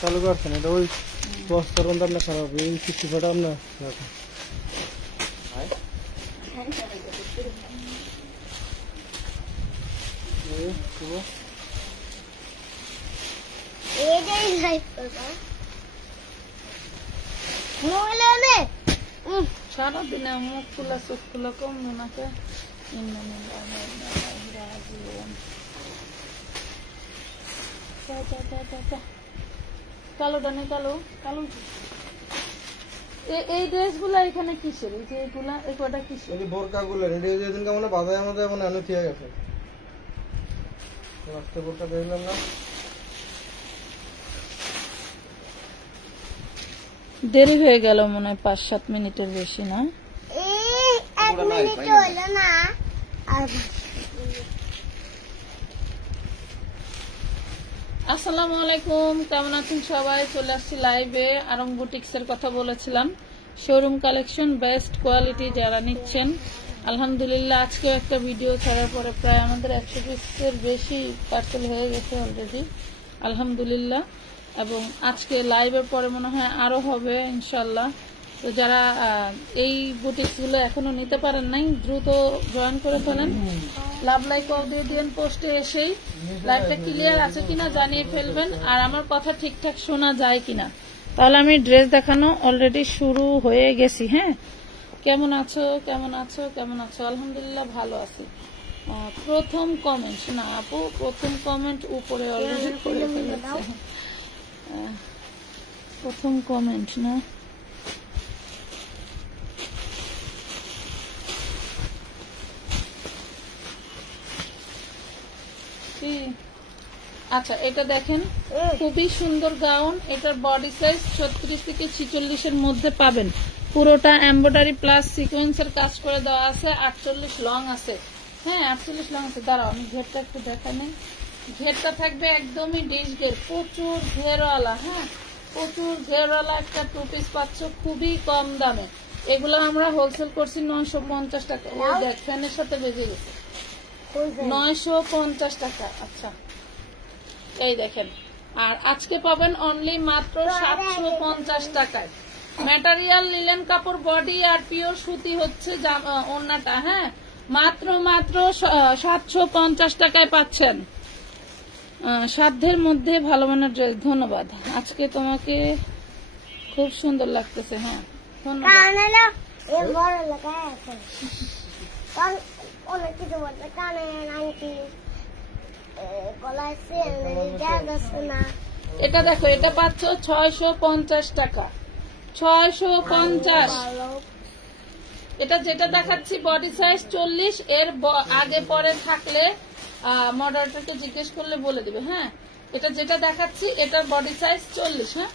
চালু করছেন এটা ওই বস্তার মধ্যে আপনার খারাপ হবে এই কিছু ফেটা আপনার রাখুন সারাদিনে মুখ খোলা চোখ খোলা কম ওনাকে কালোটা নেই কালো কালো এই ড্রেস গুলা এখানে কিসের এই যে এগুলা এগুলা কিসের বোরকা গুলো যেদিন কেমন বাজারের মধ্যে এমন আলু থিয়ে গেছে রাস্তা বোরকা দেখলাম না দেরি হয়ে গেল মনে হয় 5-7 মিনিটের বেশি না আসসালামু আলাইকুম কেমন আছেন সবাই চলে আসছি লাইভে আরং বুটিক্স এর কথা বলেছিলাম শোরুম কালেকশন বেস্ট কোয়ালিটি যারা নিচ্ছেন আলহামদুলিল্লাহ আজকে একটা ভিডিও ছাড়ার পরে প্রায় আমাদের 100 পিসের বেশি পার্সেল হয়ে গেছে অলরেডি আলহামদুলিল্লাহ এবং আজকে লাইভের পরে মনে হয় আরো হবে ইনশাআল্লাহ তো যারা এই বুটিক্স গুলো এখনো নিতে পারেন নাই দ্রুত জয়েন করে ফেলেন লাভ লাইক দিয়ে দিন পোস্টে এসেই লাইভটা ক্লিয়ার আছে কিনা জানিয়ে ফেলবেন আর আমার কথা ঠিকঠাক শোনা যায় কিনা তাহলে আমি ড্রেস দেখানো অলরেডি শুরু হয়ে গেছি হ্যাঁ কেমন আছো কেমন আছো কেমন আছো আলহামদুলিল্লাহ ভালো আছি প্রথম কমেন্ট না আপু প্রথম কমেন্ট উপরে অলরেডি করে ফেলেছে প্রথম কমেন্ট না আচ্ছা এটা দেখেন খুবই সুন্দর গাউন এটার বডি সাইজ 36 থেকে 46 এর মধ্যে পাবেন পুরোটা এমব্রয়ডারি প্লাস সিকোয়েন্সের কাজ করে দেওয়া আছে 48 লং আছে হ্যাঁ 48 লং আছে দাঁড়াও আমি ঘেরটা একটু দেখা নেই ঘেরটা থাকবে একদমই ডিশ ঘের প্রচুর ঘেরওয়ালা হ্যাঁ প্রচুর ঘেরওয়ালা একটা টু পিস পাচ্ছ খুবই কম দামে এগুলো আমরা হোলসেল করছি 950 টাকা ওই দেখ ফ্যানের সাথে বেজে গেছে 950 টাকা আচ্ছা এই দেখেন আর আজকে পাবেন অনলি মাত্র 750 টাকায় ম্যাটেরিয়াল লিলেন কাপড় বডি আর পিওর সুতি হচ্ছে ওড়নাটা হ্যাঁ মাত্র 750 টাকায় পাচ্ছেন সাধ্যের মধ্যে ভালো মানের ড্রেস ধন্যবাদ আজকে তোমাকে খুব সুন্দর লাগতেছে হ্যাঁ এটা দেখো এটা পাচ্ছ 650 টাকা 650 এটা যেটা দেখাচ্ছি বডি সাইজ 40 এর আগে পরে থাকলে মডারেটরকে জিজ্ঞেস করলে বলে দিবে হ্যাঁ এটা যেটা দেখাচ্ছি এটার বডি সাইজ 40 হ্যাঁ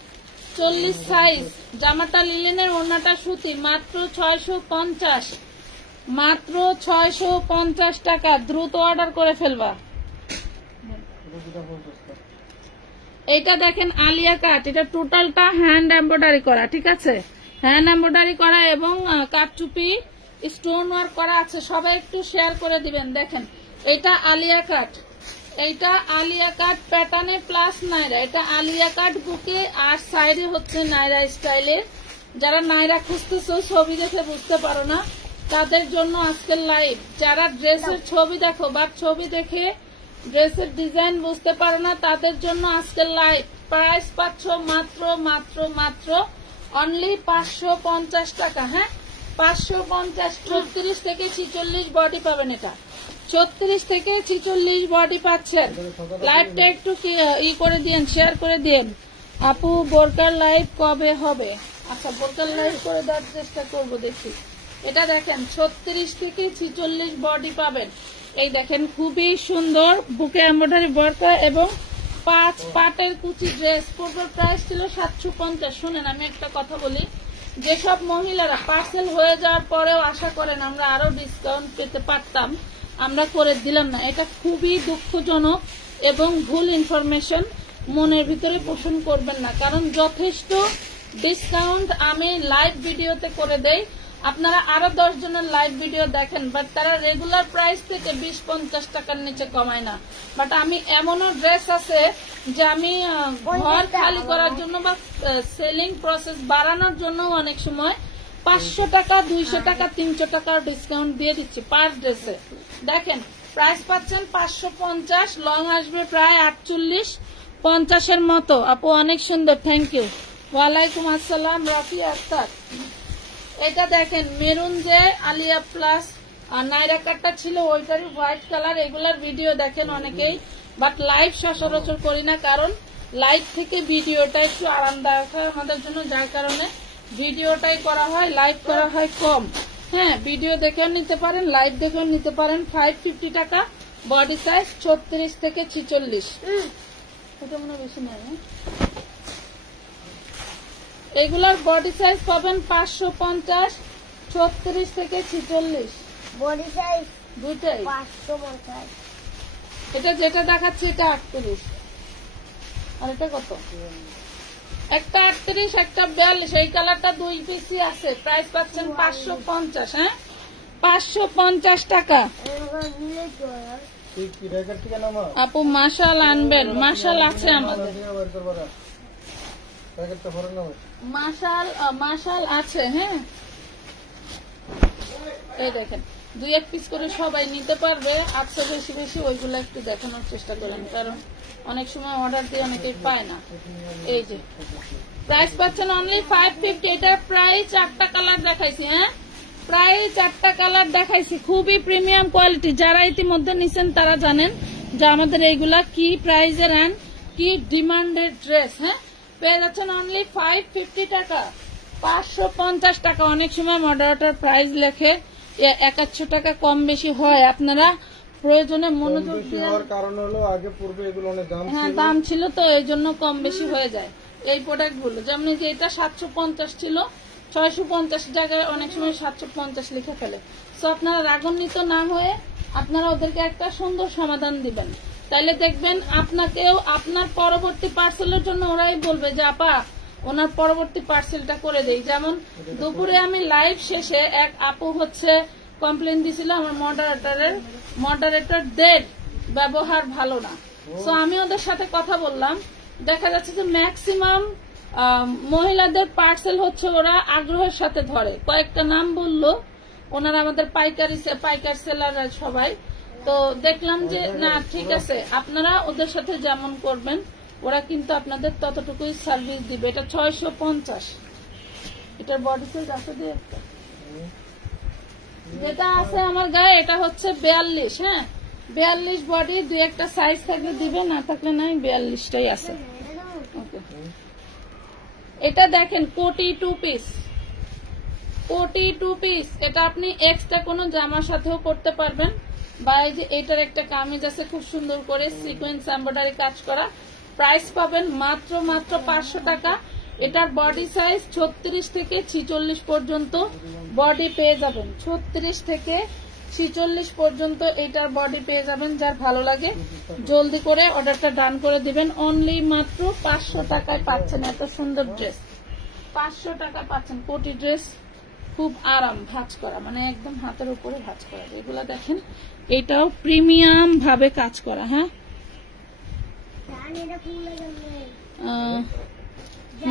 40 সাইজ জামাটা লিলেনের ওড়নাটা সুতি মাত্র 650 মাত্র 650 টাকা দ্রুত অর্ডার করে ফেলবা এটা দেখেন আলিয়া কাট এটা টোটালটা হ্যান্ড এমব্রয়ডারি করা ঠিক আছে হ্যান্ড এমব্রয়ডারি করা এবং কাটচুপি স্টোন ওয়ার্ক করা আছে সবাই একটু শেয়ার করে দিবেন দেখেন এটা আলিয়া কাট এইটা আলিয়া কাট প্যাটার্নে প্লাস নাইরা এটা আলিয়া কাট বুকে আর সাইডে হচ্ছে নাইরা স্টাইলের যারা নাইরা খুঁজতেছো ছবি দেখে বুঝতে পারো না তাদের জন্য আজকের লাইভ যারা ড্রেসের ছবি দেখো বা ছবি দেখে ড্রেসের ডিজাইন বুঝতে পারো না তাদের জন্য আজকের লাইভ প্রাইস পাচ্ছ মাত্র মাত্র মাত্র অনলি 550 টাকা হ্যাঁ 550 34 থেকে 46 বডি পাবেন এটা 36 থেকে 46 বডি পাচ্ছেন লাইভটা একটু ই করে দিন শেয়ার করে দিন আপু বোরকার লাইভ কবে হবে আচ্ছা বোরকার লাইভ করে দেওয়ার চেষ্টা করবো দেখি এটা দেখেন 36 থেকে 46 বডি পাবেন এই দেখেন খুবই সুন্দর বুকে এমব্রয়ডারি বোরকা এবং 5 পাটের কুচি ড্রেস পূর্বের প্রাইস ছিল 750 শুনেন আমি একটা কথা বলি যেসব মহিলারা পার্সেল হয়ে যাওয়ার পরেও আশা করেন আমরা আরো ডিসকাউন্ট পেতে পারতাম আমরা করে দিলাম না এটা খুবই দুঃখজনক এবং ভুল ইনফরমেশন মনের ভিতরে পোষণ করবেন না কারণ যথেষ্ট ডিসকাউন্ট আমি লাইভ ভিডিওতে করে দেই আপনারা আরো 10 জনের লাইভ ভিডিও দেখেন, বাট তারা রেগুলার প্রাইস থেকে 20-50 টাকার নিচে কমায় না। বাট আমি এমনও ড্রেস আছে যে আমি ঘর খালি করার জন্য বা সেলিং প্রসেস বাড়ানোর জন্য অনেক সময় 500 টাকা, 200 টাকা, 300 টাকার ডিসকাউন্ট দিয়ে দিচ্ছি পার ড্রেসে। দেখেন প্রাইস পাচ্ছেন 550, লং আসবে প্রায় 48-50 এর মতো। আপু অনেক সুন্দর, থ্যাংক ইউ। ওয়ালাইকুম আসসালাম রাফি আক্তার। এটা দেখেন মেরুন যে আলিয়া প্লাস নাইরা কাটটা ছিল ওইটারই হোয়াইট কালার। এগুলার ভিডিও দেখেন অনেকেই, বাট লাইভ সচরাচর করি না, কারণ লাইভ থেকে ভিডিওটা একটু আরামদায়ক হয় আমাদের জন্য, যার কারণে ভিডিওটাই করা হয়, লাইভ করা হয় কম। হ্যাঁ, ভিডিও দেখেও নিতে পারেন, লাইভ দেখেও নিতে পারেন। 550 টাকা, বডি সাইজ 36 থেকে 46। এটা মনে বেশি নাই। এগুলার বডি সাইজ পাবেন 550, 36 থেকে 46 বডি সাইজ দুইটাই। 550। এটা যেটা দেখাচ্ছি এটা 38, আর এটা কত? একটা 38, একটা 42। এই কালারটা 2 পিসই আছে। প্রাইস পাচ্ছেন 550। হ্যাঁ, 550 টাকা। আপু মাশাল আনবেন, মাশাল আছে আমাদের, মাশাল আছে। হ্যাঁ, এই দেখেন 2-1 পিস করে সবাই নিতে পারবে। আচ্ছা বেশি বেশি ওইগুলো একটু দেখানোর চেষ্টা করেন, কারণ অনেক সময় অর্ডার দিয়ে অনেকেই পায় না। এই যে প্রাইস পাচ্ছেন অনলি 550। এটার প্রায় 4টা কালার দেখাইছি। হ্যাঁ, প্রায় 4টা কালার দেখাইছি, খুবই প্রিমিয়াম কোয়ালিটি। যারা ইতিমধ্যে নিছেন তারা জানেন যে আমাদের এইগুলা কি প্রাইজের এন্ড কি ডিমান্ডের ড্রেস। হ্যাঁ, পেয়ে যাচ্ছেন অনলি 550 টাকা, 550 টাকা। অনেক সময় মডারেটর প্রাইস লেখে 100 টাকা কম বেশি হয়, আপনারা প্রয়োজনে মনোযোগ দেওয়ার কারণ হলো আগে পূর্বে এগুলো অনেক দাম ছিল, তো এই জন্য কম বেশি হয়ে যায় এই প্রোডাক্ট গুলো। যেমন যে এটা 750 ছিল, 650 জায়গায় অনেক সময় 750 লিখে ফেলে। তো আপনারা রাগান্বিত না হয়ে আপনারা ওদেরকে একটা সুন্দর সমাধান দিবেন, তাইলে দেখবেন আপনাকেও আপনার পরবর্তী পার্সেলের জন্য ওরাই বলবে যে আপা ওনার পরবর্তী পার্সেলটা করে দেই। যেমন দুপুরে আমি লাইভ শেষে এক আপু হচ্ছে কমপ্লেন দিছিল আমার মডারেটরদের ব্যবহার ভালো না। তো আমি ওদের সাথে কথা বললাম, দেখা যাচ্ছে যে ম্যাক্সিমাম মহিলাদের পার্সেল হচ্ছে ওরা আগ্রহের সাথে ধরে। কয়েকটা নাম বললো, ওনারা আমাদের পাইকার সেলাররা সবাই। তো দেখলাম যে না ঠিক আছে, আপনারা ওদের সাথে যেমন করবেন ওরা কিন্তু আপনাদের ততটুকুই সার্ভিস দিবে। এটা 650, এটার বডি সাইজ আছে দিয়ে একটা যেটা আছে আমার গায়ে, এটা হচ্ছে 42। হ্যাঁ, 42 বডি, 2-1টা সাইজ থাকলে দিবে, না থাকলে নাই, 42টাই আছে। ওকে, এটা দেখেন কোটি 2 পিস, কোটি 2 পিস। এটা আপনি এক্সট্রা কোনো জামার সাথেও করতে পারবেন, বা এই যে এটার একটা কামিজ আছে খুব সুন্দর করে সিকোয়েন্স এমব্রয়ডারি কাজ করা। প্রাইস পাবেন মাত্র 500 টাকা। এটার বডি সাইজ 36 থেকে 46 পর্যন্ত বডি পেয়ে যাবেন, 36 থেকে 46 পর্যন্ত এটার বডি পেয়ে যাবেন। যার ভালো লাগে জলদি করে অর্ডারটা ডান করে দিবেন। অনলি মাত্র 500 টাকায় পাচ্ছেন এত সুন্দর ড্রেস, 500 টাকা পাচ্ছেন। কোটি ড্রেস, খুব আরাম, ভাঁজ করা, মানে একদম হাতের উপরে ভাঁজ করা। এগুলা দেখেন, এটাও প্রিমিয়াম ভাবে কাজ করা। হ্যাঁ,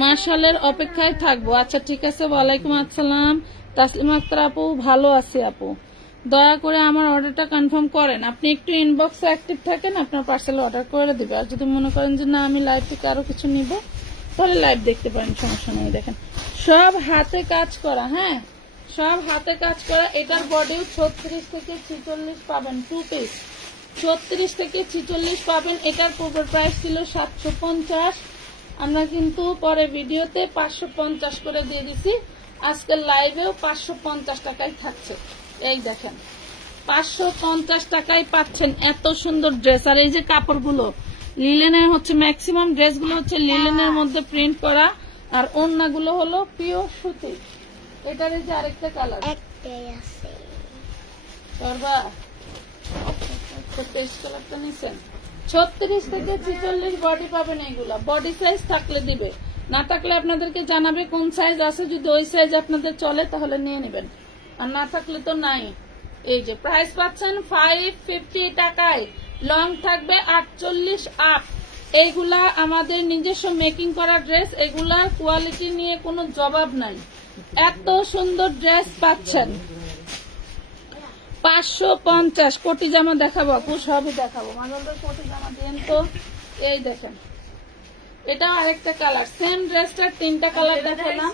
মার্শালের অপেক্ষায় থাকবো। আচ্ছা ঠিক আছে, ওয়ালাইকুম আসসালাম তাসলিমা আক্তার আপু, ভালো আছি আপু। দয়া করে আমার অর্ডারটা কনফার্ম করেন। আপনি একটু ইনবক্সে অ্যাক্টিভ থাকেন, আপনার পার্সেল অর্ডার করে দিবে। আর যদি মনে করেন যে না আমি লাইভ থেকে আরো কিছু নিব, তাহলে লাইভ দেখতে পারেন, সমস্যা নেই। দেখেন সব হাতে কাজ করা। হ্যাঁ, সব হাতে কাজ করা। এটার বডিও 36 থেকে 46 পাবেন, 2 পিস 36 থেকে 46 পাবেন। এটার পূর্বের প্রাইস ছিল 750, আমরা কিন্তু পরে ভিডিওতে 550 করে দিয়ে দিছি। আজকের লাইভেও 550 টাকায় থাকছে। এই দেখেন 550 টাকায় পাচ্ছেন এত সুন্দর ড্রেস। আর এই যে কাপড়গুলো লিলেনের হচ্ছে, ম্যাক্সিমাম ড্রেসগুলো হচ্ছে লিলেনের মধ্যে প্রিন্ট করা, আর ওড়নাগুলো হলো পিওর সুতি। এটার এই যে আরেকটা কালার করবা, পেস্ট কালারটা নিছেন। 36 থেকে 46 বডি পাবেন। এইগুলা বডি সাইজ থাকলে দিবে, না থাকলে আপনাদেরকে জানাবে কোন সাইজ আছে। যদি ওই সাইজ আপনাদের চলে তাহলে নিয়ে নেবেন। আর না থাকলে তো নাই। এই যে প্রাইস পাচ্ছেন 550 টাকায়, লং থাকবে 48 আপ। এইগুলা আমাদের নিজস্ব মেকিং করা ড্রেস, এগুলার কোয়ালিটি নিয়ে কোনো জবাব নাই। এত সুন্দর ড্রেস পাচ্ছেন। 550 কোটি জামা দেখাবো আপু, সবই দেখাবো। মাঝে কোটি জামা দেন তো। এই দেখেন, এটা আরেকটা কালার, সেম ড্রেসটার 3টা কালার দেখালাম,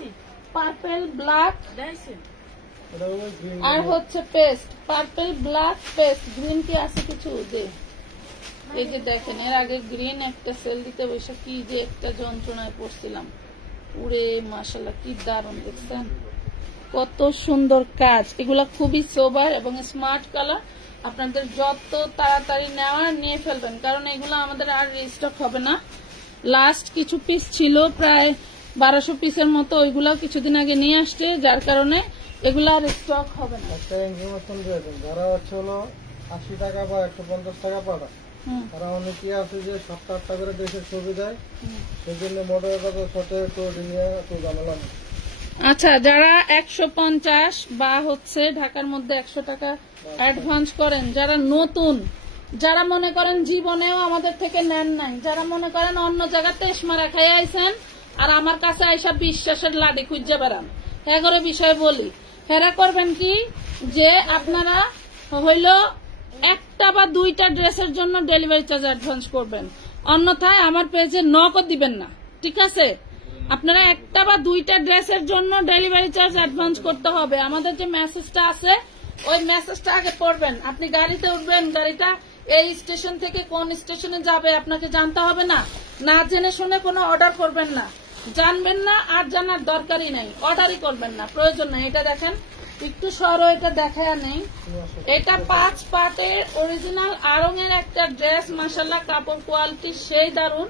পার্পল, ব্ল্যাক আর হচ্ছে paste. Purple, black, paste, green কি আছে কিছু যে? এই যে দেখেন, এর আগে গ্রিন একটা সেল দিতে বসে কি যে একটা যন্ত্রণায় পড়ছিলাম। উড়ে মাশাআল্লাহ কি দারুণ, দেখছেন কত সুন্দর কাজ। এগুলা খুবই সোবার এবং স্মার্ট কালার। আপনাদের যত তাড়াতাড়ি নেওয়ার নিয়ে ফেলবেন, কারণ এগুলো আমাদের আর রিস্টক হবে না। লাস্ট কিছু পিস ছিল, প্রায় 1200 পিসের মতো, ওইগুলা কিছুদিন আগে নিয়ে আসছে, যার কারণে এগুলা আর স্টক হবে না। একটা ইনফরমেশন দিয়ে দেন, যারা হচ্ছে হলো 80 টাকা বা 150 টাকা পাঠায়, তারা অনেকে আছে যে 7-8টা করে দেশের ছবি দেয়, সেই জন্য মডেলের সাথে একটু নিয়ে একটু ঝামেলা নেই। আচ্ছা, যারা 150 বা হচ্ছে ঢাকার মধ্যে 100 টাকা অ্যাডভান্স করেন, যারা নতুন, যারা মনে করেন জীবনেও আমাদের থেকে নেন নাই, যারা মনে করেন অন্য জায়গাতে ইসমারা খাই আইছেন আর আমার কাছে আইসা বিশ্বাসের লাডি খুঁজে বেড়ান, হ্যাঁ করে বিষয় বলি, হেরা করবেন কি যে আপনারা হইল একটা বা 2টা ড্রেসের জন্য ডেলিভারি চার্জ অ্যাডভান্স করবেন, অন্যথায় আমার পেজে নকও দিবেন না। ঠিক আছে, আপনারা একটা বা 2টা ড্রেসের জন্য ডেলিভারি চার্জ অ্যাডভান্স করতে হবে। আমাদের যে মেসেজটা আছে ওই মেসেজটা আগে পড়বেন। আপনি গাড়িতে উঠবেন, গাড়িটা এই স্টেশন থেকে কোন স্টেশনে যাবে আপনাকে জানতে হবে না। না জেনে শুনে কোনো অর্ডার করবেন না, জানবেন না আর জানার দরকারই নাই, অর্ডারই করবেন না, প্রয়োজন নাই। এটা দেখেন একটু সরো, এটা দেখায় নেই। এটা 5 পার্টের অরিজিনাল আড়ং-এর একটা ড্রেস, মাশাআল্লাহ কাপড় কোয়ালিটি সেই দারুন।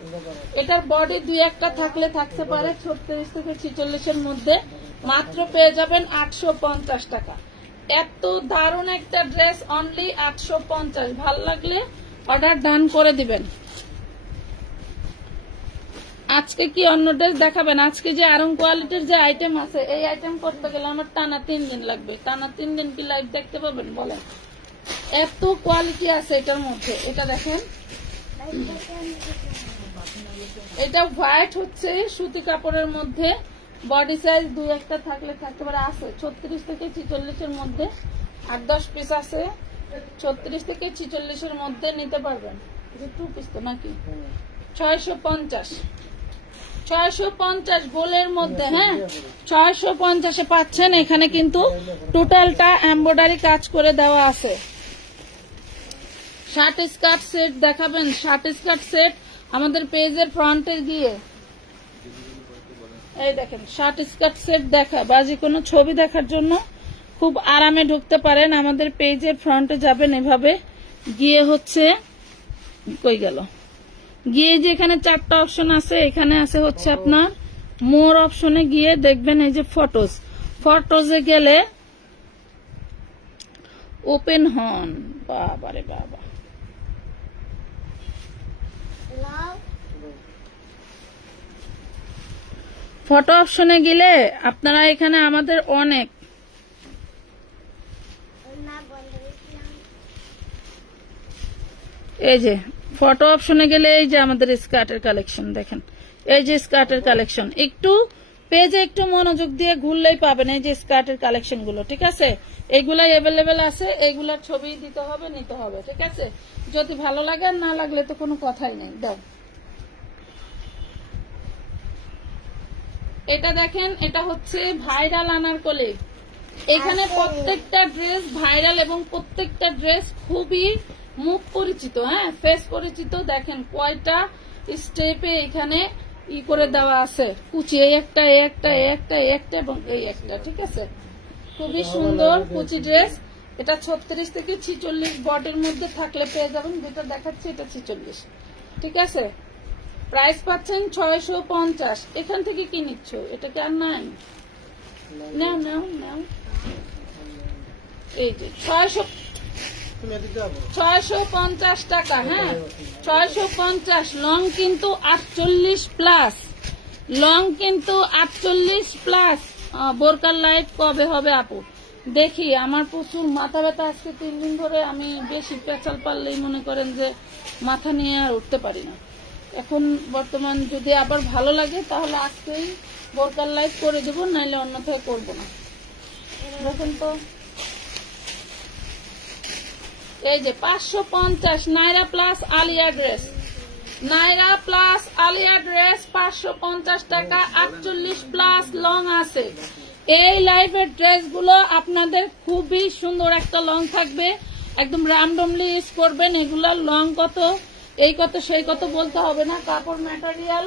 এটার বডি 2-1টা থাকলে থাকতে পারে, 36 থেকে 46-এর মধ্যে, মাত্র পেয়ে যাবেন 850 টাকা। এত দারুন একটা ড্রেস, অনলি 850। ভাল লাগলে অর্ডার ডান করে দিবেন। আজকে কি অন্য ড্রেস দেখাবেন? আজকে যে আরং কোয়ালিটির যে আইটেম আছে, এই আইটেম করতে গেলে আমার টানা 3 দিন লাগবে। টানা 3 দিন কি লাইভ দেখতে পাবেন বলেন? এত কোয়ালিটি আছে এটার মধ্যে। এটা দেখেন, এটা হোয়াইট হচ্ছে সুতি কাপড়ের মধ্যে, বডি সাইজ 2-1টা থাকলে থাকতে পারে, আছে 36 থেকে 46-এর মধ্যে, 8-10 পিস আছে। 36 থেকে 46-এর মধ্যে নিতে পারবেন। 2 পিস তো নাকি 650 গোলের মধ্যে, হ্যাঁ 650-এ পাচ্ছেন। এখানে কিন্তু টোটালটা এমব্রয়ডারি কাজ করে দেওয়া আছে। শার্ট স্কার্ট সেট দেখাবেন? শার্ট স্কার্ট সেট আমাদের পেজের ফ্রন্টে গিয়ে এই দেখেন, শার্ট স্কার্ট সেট দেখা বা যে কোনো ছবি দেখার জন্য খুব আরামে ঢুকতে পারেন। আমাদের পেজের ফ্রন্টে যাবেন, এভাবে গিয়ে হচ্ছে কই গেল, গিয়ে যে এখানে 4টা অপশন আছে, এখানে আছে হচ্ছে আপনার মোর অপশনে গিয়ে দেখবেন এই যে ফটোজ, ফটোজে গেলে ওপেন হন। বাবারে বাবা, ফটো অপশনে গেলে আপনারা এখানে আমাদের অনেক এই যে ফটো অপশনে গেলে এই যে আমাদের স্কার্টের কালেকশন দেখেন, এই যে স্কার্টের কালেকশন, একটু পেজে একটু মনোযোগ দিয়ে ঘুরলেই পাবেন এই যে স্কার্টের কালেকশন গুলো। ঠিক আছে, এইগুলাই অ্যাভেলেবেল আছে, এইগুলার ছবি দিতে হবে, নিতে হবে। ঠিক আছে, যদি ভালো লাগে আর না লাগলে তো কোনো কথাই নেই। দাও, এটা দেখেন, এটা হচ্ছে ভাইরাল আনারকলি। এখানে প্রত্যেকটা ড্রেস ভাইরাল এবং প্রত্যেকটা ড্রেস খুবই মুখ পরিচিত, হ্যাঁ ফেস পরিচিত। দেখেন কয়টা স্টেপে এখানে ই করে দেওয়া আছে, কুচি, এই একটা, এই একটা, এই একটা, এই একটা এবং এই একটা। ঠিক আছে, খুবই সুন্দর কুচি ড্রেস। এটা 36 থেকে 46 বডির মধ্যে থাকলে পেয়ে যাবেন। যেটা দেখাচ্ছি এটা 46। ঠিক আছে, প্রাইস পাচ্ছেন 650। এখান থেকে কি নিচ্ছ? এটা কি আর নাই? নাও নাও নাও, এই যে 650 টাকা। হ্যাঁ 650। লং কিন্তু 48+, লং কিন্তু 48+। বোরকার লাইট কবে হবে আপু? দেখি আমার প্রচুর মাথা ব্যথা আজকে 3 দিন ধরে, আমি বেশি পেঁচাল পারলেই মনে করেন যে মাথা নিয়ে আর উঠতে পারি না। এখন বর্তমান যদি আবার ভালো লাগে তাহলে আজকেই বোরকার লাইভ করে দেবো, নাইলে অন্যথায় করবো না। দেখেন তো এই যে 550 নাইরা প্লাস আলিয়া ড্রেস, নাইরা প্লাস আলিয়া ড্রেস 550 টাকা, 48 প্লাস লং আছে। এই লাইভের ড্রেসগুলো আপনাদের খুবই সুন্দর একটা লং থাকবে, একদম র্যান্ডমলি ইউজ করবেন। এগুলা লং কত, এই কত সেই কত বলতে হবে না, কাপড় ম্যাটেরিয়াল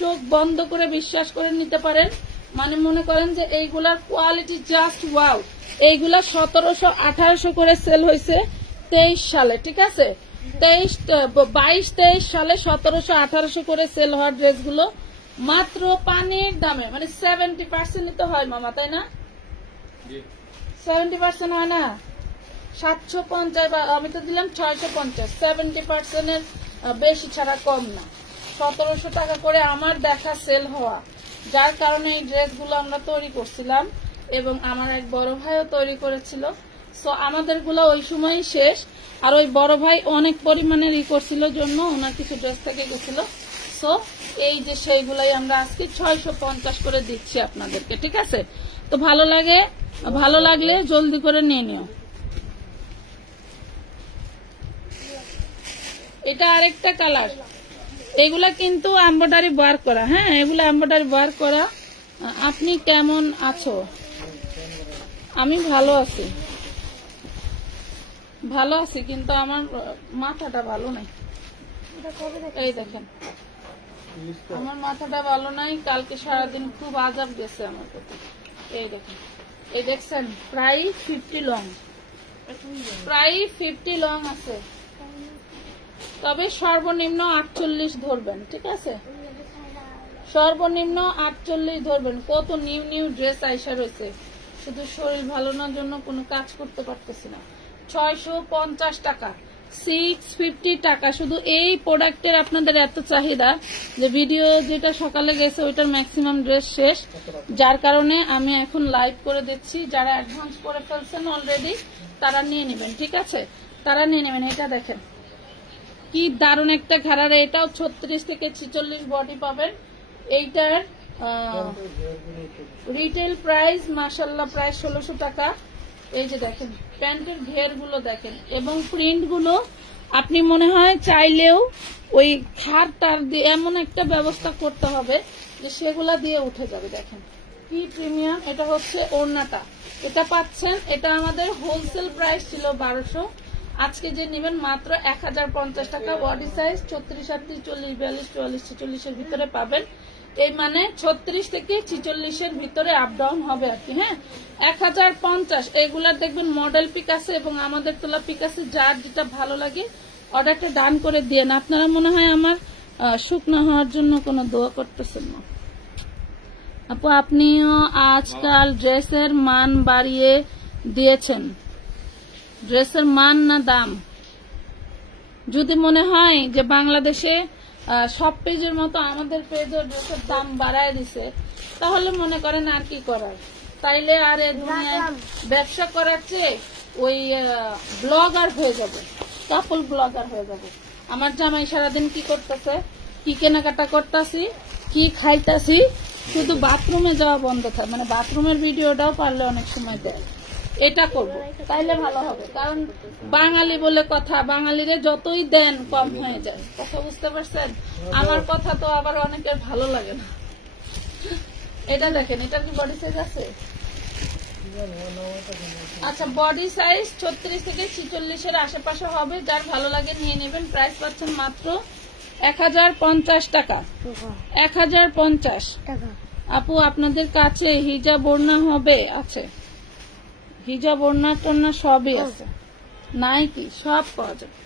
চোখ বন্ধ করে বিশ্বাস করে নিতে পারেন। মানে মনে করেন যে এইগুলার কোয়ালিটি জাস্ট ওয়াও। এইগুলা 1700-1800 করে সেল হয়েছে 23 সালে, ঠিক আছে? 22-23 সালে 1700-1800 করে সেল হওয়া ড্রেসগুলো মাত্র পানির দামে, মানে 70% তো হয় মামা, তাই না? 70% হয় না, 750 বা আমি তো দিলাম 650, 70% এর বেশি ছাড়া কম না। 1700 টাকা করে আমার দেখা সেল হওয়া, যার কারণে এই ড্রেসগুলো আমরা তৈরি করছিলাম এবং আমার এক বড় ভাইও তৈরি করেছিল। সো আমাদের গুলো ওই সময় শেষ, আর ওই বড় ভাই অনেক পরিমাণে করছিল জন্য ওনার কিছু ড্রেস থেকে গেছিল। সো এই যে সেইগুলাই আমরা আজকে 650 করে দিচ্ছি আপনাদেরকে, ঠিক আছে? তো ভালো লাগলে জলদি করে নিয়ে নিও। এটা আরেকটা কালার, এগুলা কিন্তু এমব্রয়ডারি ওয়ার্ক করা। হ্যাঁ, এগুলা এমব্রয়ডারি ওয়ার্ক করা। আপনি কেমন আছো? আমি ভালো আছি, কিন্তু আমার মাথাটা ভালো নাই। এই দেখেন আমার মাথাটা ভালো নাই, কালকে সারাদিন খুব আজাব গেছে আমার প্রতি। এই দেখেন, এই দেখছেন প্রায় 50 লং আছে, তবে সর্বনিম্ন 48 ধরবেন, ঠিক আছে? সর্বনিম্ন 48 ধরবেন। কত নিউ ড্রেস আইসা রয়েছে, শুধু শরীর ভালো না জন্য কোনো কাজ করতে পারতেছি না। 650 টাকা, 650 টাকা। শুধু এই প্রোডাক্টের আপনাদের এত চাহিদা যে ভিডিও যেটা সকালে গেছে ওইটার ম্যাক্সিমাম ড্রেস শেষ, যার কারণে আমি এখন লাইভ করে দিচ্ছি। যারা অ্যাডভান্স করে ফেলছেন অলরেডি তারা নিয়ে নেবেন, ঠিক আছে? তারা নিয়ে নেবেন। এটা দেখেন কি দারুণ একটা ঘাড়ারে, এটাও 36 থেকে 46 বডি পাবেন। এইটার রিটেল প্রাইস মাশাআল্লাহ প্রায় 1600 টাকা। এই যে দেখেন প্যান্টের ঘের গুলো দেখেন, এবং প্রিন্ট গুলো আপনি মনে হয় চাইলেও ওই খাড়টার দিয়ে এমন একটা ব্যবস্থা করতে হবে যে সেগুলা দিয়ে উঠে যাবে। দেখেন কি প্রিমিয়াম। এটা হচ্ছে ওড়নাটা, এটা পাচ্ছেন, এটা আমাদের হোলসেল প্রাইস ছিল 1200, আজকে যে নেবেন মাত্র 1050 টাকা। বডি সাইজ 34, 38, 40, 42, 44, 46 এর ভিতরে পাবেন। এই মানে 36 থেকে 46 এর ভিতরে আপ ডাউন হবে আর কি। হ্যাঁ, 1050। এগুলার দেখবেন মডেল পিক আছে এবং আমাদের তোলা পিক আছে, যার যেটা ভালো লাগে অর্ডারটা ডান করে দিয়ে। আপনারা মনে হয় আমার শুকনো হওয়ার জন্য কোনো দোয়া করতেছেন না আপু। আপনিও আজকাল ড্রেসের মান বাড়িয়ে দিয়েছেন। ড্রেসের মান না দাম? যদি মনে হয় যে বাংলাদেশে সব পেজের মতো আমাদের পেজও ড্রেসের দাম বাড়ায় দিছে, তাহলে মনে করেন আর কি করার। তাইলে আর এ দুনিয়ায় ব্যবসা করার চেয়ে ওই ব্লগার হয়ে যাবে, কাপল ব্লগার হয়ে যাবে। আমার জামাই সারাদিন কি করতেছে, কি কেনাকাটা করতেছি, কি খাইতাছি, শুধু বাথরুমে যাওয়া বন্ধ থাকে, মানে বাথরুমের ভিডিওটাও পারলে অনেক সময় দেয়। এটা করব, তাইলে ভালো হবে। কারণ বাঙালি বলে কথা, বাঙালিরে যতই দেন কম হয়ে যায়। কথা বুঝতে পারছেন? আমার কথা তো আবার অনেকের ভালো লাগে না। এটা দেখেন, এটার কি বডি সাইজ আছে? আচ্ছা, বডি সাইজ 36 থেকে 46 এর আশেপাশে হবে। যার ভালো লাগে নিয়ে নেবেন। প্রাইস পাচ্ছেন মাত্র 1050 টাকা। 1050 টাকা। আপু আপনাদের কাছে হিজাব ওড়না হবে? আছে, হিজাব ওড়না টোড়না সবই আছে, নাই কি সব পাওয়া যাবে।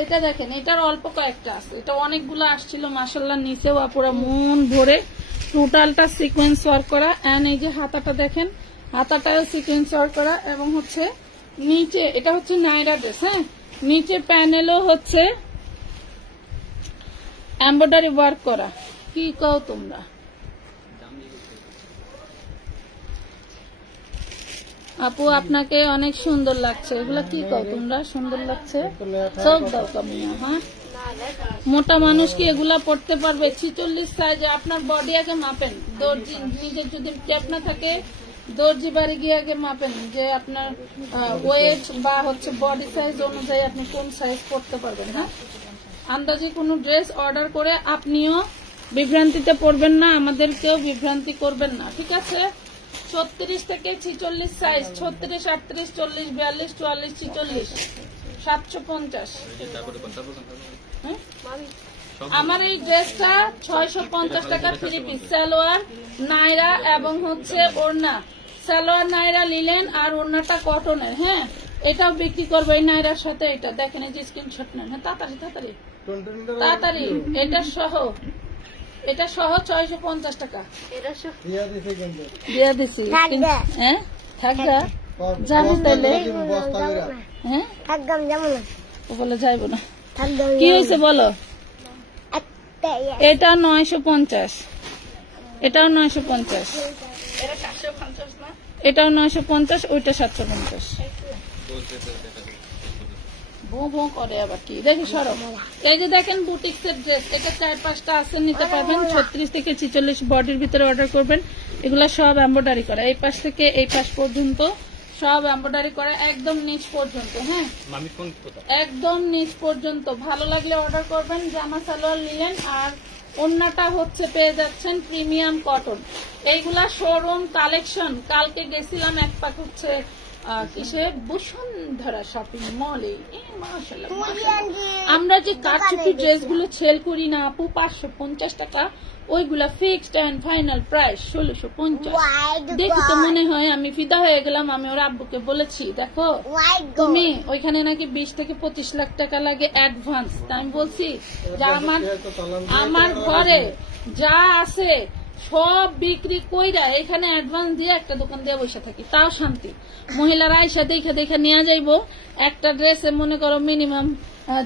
এটা দেখেন, এটার অল্প কয়েকটা আছে, এটা অনেকগুলো আসছিল মাশাআল্লাহ। নিচেও আপুরা মন ভরে টোটালটা সিকোয়েন্স ওয়ার্ক করা। এন্ড এই যে হাতাটা দেখেন, হাতাটাও সিকোয়েন্স ওয়ার্ক করা, এবং হচ্ছে নিচে এটা হচ্ছে নাইরা ড্রেস। হ্যাঁ, নিচে প্যানেলও হচ্ছে এমব্রয়ডারি ওয়ার্ক করা। কি কও তোমরা? আপু আপনাকে অনেক সুন্দর লাগছে। এগুলা কি কও তোমরা? সুন্দর লাগছে, চোখ দাও কমিয়ে। হ্যাঁ, মোটা মানুষ কি এগুলা পড়তে পারবে? 46 সাইজে আপনার বডি আগে মাপেন। দর্জি নিজের যদি ক্যাপ না থাকে, দর্জি বাড়ি গিয়ে আগে মাপেন যে আপনার ওয়েট বা হচ্ছে বডি সাইজ অনুযায়ী আপনি কোন সাইজ পড়তে পারবেন। হ্যাঁ, আন্দাজে কোনো ড্রেস অর্ডার করে আপনিও বিভ্রান্তিতে পড়বেন না, আমাদেরকেও বিভ্রান্তি করবেন না, ঠিক আছে? 36 থেকে 46 সাইজ, 36, 38, 40, 42, 44, 46, 750। আমার এই ড্রেসটা 650 টাকা ফ্রি পিস, সালোয়ার নাইরা এবং হচ্ছে ওড়না। সালোয়ার নাইরা লিলেন আর ওড়নাটা কটনের। হ্যাঁ, এটাও বিক্রি করবো এই নাইরার সাথে। এটা দেখেন, এই যে স্ক্রিনশট নেন। হ্যাঁ, তাড়াতাড়ি তাড়াতাড়ি তাড়াতাড়ি। এটা সহ 650 টাকা দিয়া দিছি। হ্যাঁ, থাকবা যাবো তাইলে। হ্যাঁ, ও বলে যাইবো না। কি হয়েছে বলো? এটা 950, এটাও 950, এটাও 950, ওইটা 750। ভো করে আবার কি দেখি সরো। এই যে দেখেন বুটিক্সের ড্রেস, এটা 4-5টা আছে, নিতে পারবেন। 36 থেকে 46 বডির ভিতরে অর্ডার করবেন। এগুলা সব এমব্রয়ডারি করা, এই পাশ থেকে এই পাশ পর্যন্ত সব এমব্রয়ডারি করা, একদম নিচ পর্যন্ত। হ্যাঁ, একদম নিচ পর্যন্ত। ভালো লাগলে অর্ডার করবেন। জামা সালোয়ার নিলেন আর ওন্নাটা হচ্ছে পেয়ে যাচ্ছেন প্রিমিয়াম কটন। এইগুলা শোরুম কালেকশন। কালকে গেছিলাম এক পাক হচ্ছে কিসে, বসুন্ধরা শপিং মলে। মাশাআল্লাহ, আমরা যে কারচুপি ড্রেস গুলো সেল করি না আপু 550 টাকা, ওইগুলা ফিক্সড এন্ড ফাইনাল প্রাইস 1650। দেখি তো মনে হয় আমি ফিদা হয়ে গেলাম। আমি ওর আব্বুকে বলেছি, দেখো তুমি ওইখানে নাকি 20 থেকে 25 লাখ টাকা লাগে অ্যাডভান্স। তাই আমি বলছি যে আমার ঘরে যা আছে সব বিক্রি কইরা এখানে অ্যাডভান্স দিয়ে একটা দোকান দিয়ে বসে থাকি, তাও শান্তি। মহিলারা আইসা দেখে দেখে নিয়ে যাইবো। একটা ড্রেসে মনে করো মিনিমাম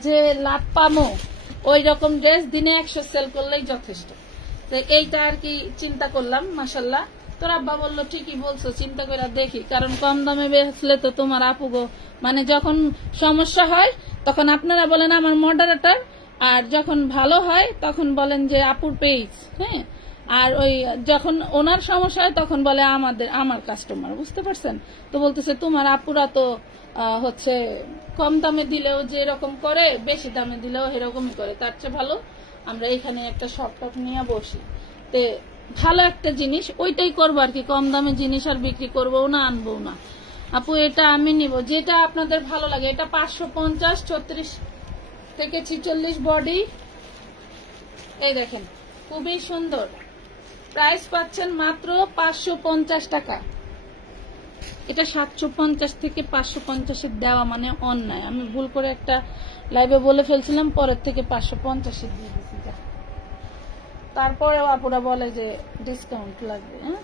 যে লাভ পামো, ওই রকম ড্রেস দিনে 100 সেল করলেই যথেষ্ট। এইটা আর কি চিন্তা করলাম। মাশাল্লাহ, তোর আব্বা বললো ঠিকই বলছো, চিন্তা করে দেখি। কারণ কম দামে বেচলে তো তোমার আপু গো, মানে যখন সমস্যা হয় তখন আপনারা বলেন আমার মডারেটর, আর যখন ভালো হয় তখন বলেন যে আপুর পেজ। হ্যাঁ, আর ওই যখন ওনার সমস্যা হয় তখন বলে আমার কাস্টমার। বুঝতে পারছেন? তো বলতেছে তোমার আপুরা তো হচ্ছে কম দামে দিলেও যেরকম করে, বেশি দামে দিলেও এরকমই করে। তার চেয়ে ভালো আমরা এখানে একটা শপ টপ নিয়ে বসি। তে ভালো একটা জিনিস ওইটাই করবো আর কি। কম দামে জিনিস আর বিক্রি করবো না, আনবো না। আপু এটা আমি নিব, যেটা আপনাদের ভালো লাগে। এটা 550, 36 থেকে 46 বডি। এই দেখেন, খুবই সুন্দর। প্রাইস পাচ্ছেন মাত্র 550 টাকা। এটা 750 থেকে 550 দেওয়া মানে অন্যায়। আমি ভুল করে একটা লাইভে বলে ফেলছিলাম, পরের থেকে 550 দিয়ে দিচ্ছি। তারপরেও আপুরা বলে যে ডিসকাউন্ট লাগবে। হ্যাঁ,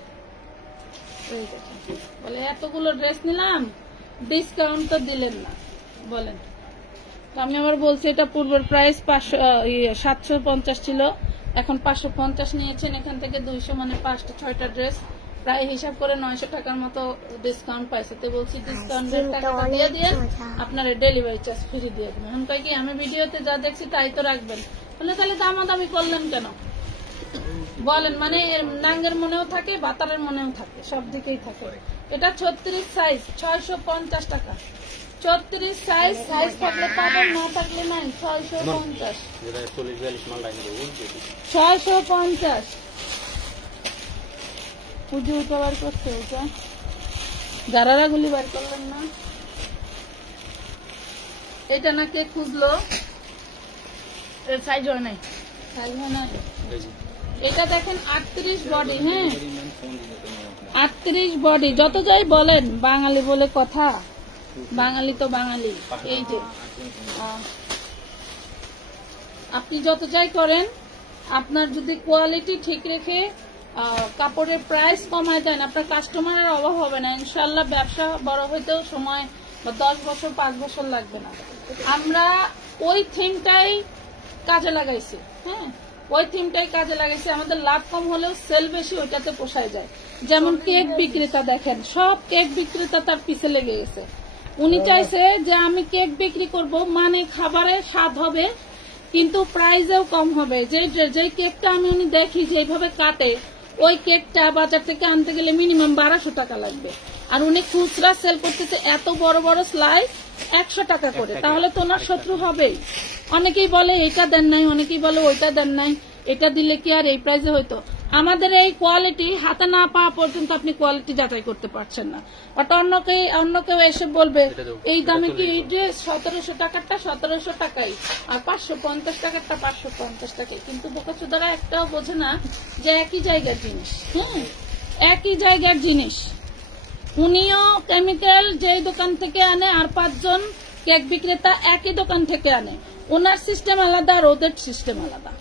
এই দেখেন, বলে এতগুলো ড্রেস নিলাম ডিসকাউন্ট তো দিলেন না, বলেন। তো আমি আবার বলছি এটা পূর্বের প্রাইস 750 ছিল, এখন 550 নিয়েছেন। এখান থেকে 200 মানে 5-6টা ড্রেস প্রায় হিসাব করে 900 টাকার মতো ডিসকাউন্ট পাইছে। তো বলছি ডিসকাউন্টের টাকাটা দিয়ে দিয়ে আপনার ডেলিভারি চার্জ ফ্রি দিয়ে দেবেন। এখন কয় কি আমি ভিডিওতে যা দেখছি তাই তো রাখবেন। বলে তাহলে দামাদামি করলেন কেন বলেন? মানে নাঙ্গের মনেও থাকে, বাতারের মনেও থাকে, সব দিকেই থাকে। এটা 36 সাইজ, 650 টাকা। 34 সাইজ, সাইজ থাকলে পাবেন, না থাকলে নাই। 650, 650। পুজো উঠা বার করছে, ওটা গারারা গুলি বার করলেন না। এটা না কে খুঁজলো, সাইজ হয় নাই, সাইজ হয় না। এটা দেখেন 38 বডি। হ্যাঁ, 38 বডি। যত যাই বলেন বাঙালি বলে কথা, বাঙালি তো বাঙালি। এই যে আপনি যত যাই করেন, আপনার যদি কোয়ালিটি ঠিক রেখে কাপড়ের প্রাইস কমায় দেন, আপনার কাস্টমারের অভাব হবে না ইনশাল্লাহ। ব্যবসা বড় হইতেও সময় 10 বছর 5 বছর লাগবে না। আমরা ওই থিমটাই কাজে লাগাইছি। হ্যাঁ, ওই থিমটাই কাজে লাগাইছে। আমাদের লাভ কম হলেও সেল বেশি, ওইটাতে পোষায় যায়। যেমন কেক বিক্রেতা দেখেন, সব কেক বিক্রেতা তার পিছে লেগে গেছে। উনি চাইছে যে আমি কেক বিক্রি করব, মানে খাবারের স্বাদ হবে কিন্তু প্রাইসেও কম হবে। যে কেকটা আমি উনি দেখি যেভাবে কাটে, ওই কেকটা বাজার থেকে আনতে গেলে মিনিমাম 1200 টাকা লাগবে। আর উনি খুচরা সেল করতেছে এত বড় বড় স্লাইস 100 টাকা করে, তাহলে তো ওনার শত্রু হবেই। অনেকেই বলে এটা দেন নাই, অনেকেই বলে ওইটা দেন নাই, এটা দিলে কি আর এই প্রাইসে হইতো? আমাদের এই কোয়ালিটি হাতে না পাওয়া পর্যন্ত আপনি কোয়ালিটি যাচাই করতে পারছেন না। বাট অন্য কেউ এসে বলবে এই দামে কি এই ড্রেস 1700 টাকারটা 1700 টাকাই, আর 550 টাকারটা 550 টাকাই। কিন্তু বোকাচোদারা একটাও বোঝে না যে একই জায়গার জিনিস। হ্যাঁ, একই জায়গার জিনিস। উনিও কেমিক্যাল যেই দোকান থেকে আনে, আর 5 জন কেক বিক্রেতা একই দোকান থেকে আনে। ওনার সিস্টেম আলাদা আর ওদের সিস্টেম আলাদা।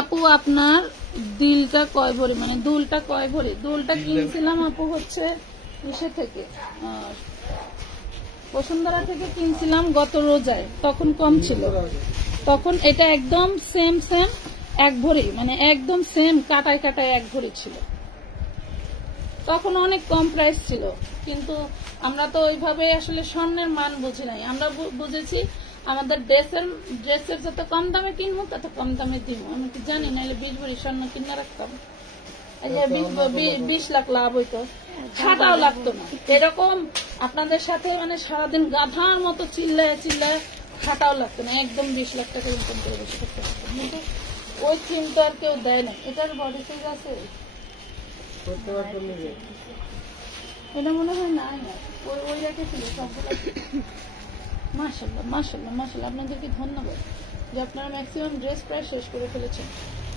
আপু আপনার দিলটা কয় ভরি, মানে দুলটা কয় ভরি? দুলটা কিনছিলাম আপু হচ্ছে ইসে থেকে, বসুন্ধরা থেকে কিনছিলাম গত রোজায়, তখন কম ছিল। তখন এটা একদম সেম 1 ভরি, মানে একদম সেম কাটায় কাটায় 1 ভরি ছিল। তখন অনেক কম প্রাইস ছিল, কিন্তু আমরা তো ওইভাবে আসলে স্বর্ণের মান বুঝি নাই। আমরা বুঝেছি আমাদের ড্রেসের যত কম দামে কিনবো তত কম দামে দিব। আমি কি জানি, নাহলে 20 ভরি স্বর্ণ কিনে রাখতাম, 20 লাখ লাভ হইতো, ছাটাও লাগতো না। এরকম আপনাদের সাথে মানে সারাদিন গাধার মতো চিল্লায় খাটাও লাগতো না, একদম 20 লাখ টাকা ইনকাম করে বসে করতে পারতাম। কিন্তু ওই থিম তো আর কেউ দেয় না। এটার বডি সাইজ আছে, এটা মনে হয় নাই, ওই রেখেছিল সবগুলো। মাশাআল্লাহ মাশাআল্লাহ মাশাআল্লাহ, আপনাদেরকে ধন্যবাদ যে আপনারা ম্যাক্সিমাম ড্রেস প্রায় শেষ করে ফেলেছেন।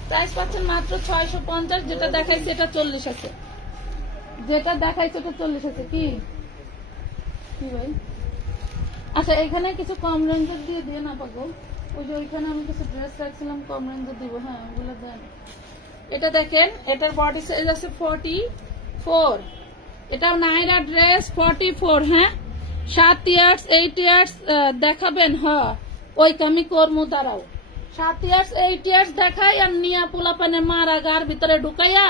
প্রাইস পাচ্ছেন মাত্র 650। যেটা দেখাইছে এটা 40 আছে, যেটা দেখাইছে ওটা 40 আছে। কি ভাই? আচ্ছা, এখানে কিছু কম রেঞ্জের দিয়ে না পাগল। ওই যে ওইখানে আমি কিছু ড্রেস রাখছিলাম কম রেঞ্জের দিব। হ্যাঁ, ওগুলো দেন। এটা দেখেন, এটার বডি সাইজ আছে 44। এটা নাইরা ড্রেস 44। হ্যাঁ, 7 ইয়ার্স 8 ইয়ার্স দেখাবেন? হ্যাঁ, ওই কামি কর্ম দাঁড়াও। 7 ইয়ার্স 8 ইয়ার্স দেখাই আর নিয়া পোলাপানে মারা গার ভিতরে ঢুকাইয়া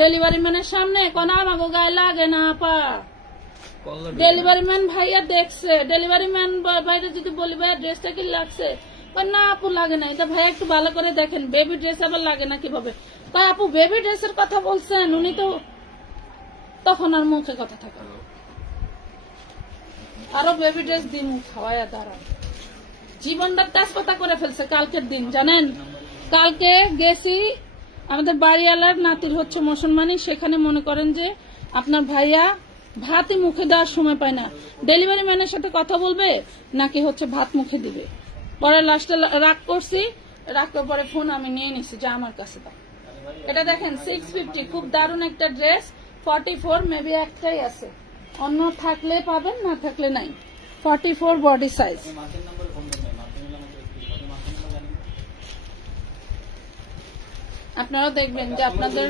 ডেলিভারি ম্যানের সামনে কোন আমাগো গায়ে লাগে না পা। ডেলিভারি ম্যান ভাইয়া দেখছে, ডেলিভারি ম্যান ভাইরা যদি বলি ভাইয়া ড্রেসটা কি লাগছে, না আপু লাগে না, এটা ভাইয়া একটু ভালো করে দেখেন, বেবি ড্রেস আবার লাগে না কিভাবে? তাই আপু বেবি ড্রেসের কথা বলছেন, উনি তো তখন আর মুখে কথা থাকে না। আরো বেবি ড্রেস দিয়ে মুখ খাওয়াইয়া দাঁড়ান, জীবনটা তেজপাতা করে ফেলছে। কালকের দিন জানেন, কালকে গেছি আমাদের বাড়িওয়ালার নাতির হচ্ছে মুসলমানি, সেখানে মনে করেন যে আপনার ভাইয়া ভাতই মুখে দেওয়ার সময় পায় না, ডেলিভারি ম্যানের সাথে কথা বলবে নাকি হচ্ছে ভাত মুখে দিবে। পরে লাস্টে রাগ করছি, রাগ করার পরে ফোন আমি নিয়ে নিছি যে আমার কাছে দাও। এটা দেখেন 650, খুব দারুণ একটা ড্রেস। 44 মেবি একটাই আছে, অন্য থাকলে পাবেন, না থাকলে নাই। 44 বডি সাইজ। আপনারা দেখবেন যে আপনাদের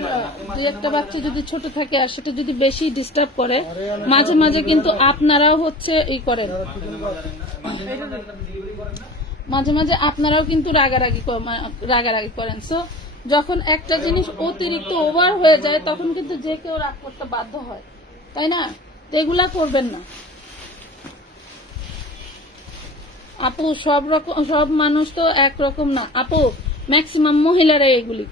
দুই একটা বাচ্চা যদি ছোট থাকে আর সেটা যদি বেশি ডিস্টার্ব করে, মাঝে মাঝে কিন্তু আপনারাও হচ্ছে ই করেন, মাঝে মাঝে আপনারাও কিন্তু রাগারাগি করেন। সো যখন একটা জিনিস অতিরিক্ত ওভার হয়ে যায় তখন কিন্তু যে কেউ রাগ করতে বাধ্য হয়, তাই না? তো এগুলা করবেন না আপু। সব মানুষ তো একরকম না আপু, ম্যাক্সিমাম মহিলারা এগুলি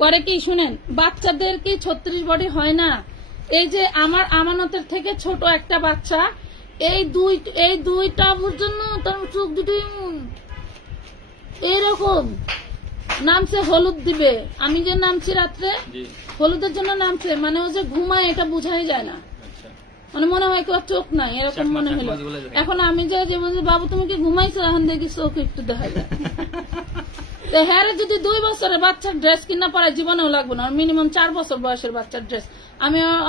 করে কি শুনেন, বাচ্চাদের কি 36 বডি হয় না? এই যে আমার আমানতের থেকে ছোট একটা বাচ্চা, এই দুইটা জন্য তার চোখ দুটি এরকম নামছে, হলুদ দিবে। আমি যে নামছি রাত্রে হলুদের জন্য নামছে, মানে ও যে ঘুমায় এটা বোঝাই যায় না, মানে মনে হয় কেউ চোখ নাই এরকম মনে হলো। এখন আমি যে বলছি বাবু তুমি কি ঘুমাইছো, এখন দেখি চোখ একটু দেখা যায়। হ্যাঁ, যদি 2 বছরের বাচ্চার ড্রেস কিনা পড়ায় জীবনেও লাগবে না, মিনিমাম 4 বছর বয়সের বাচ্চার ড্রেস।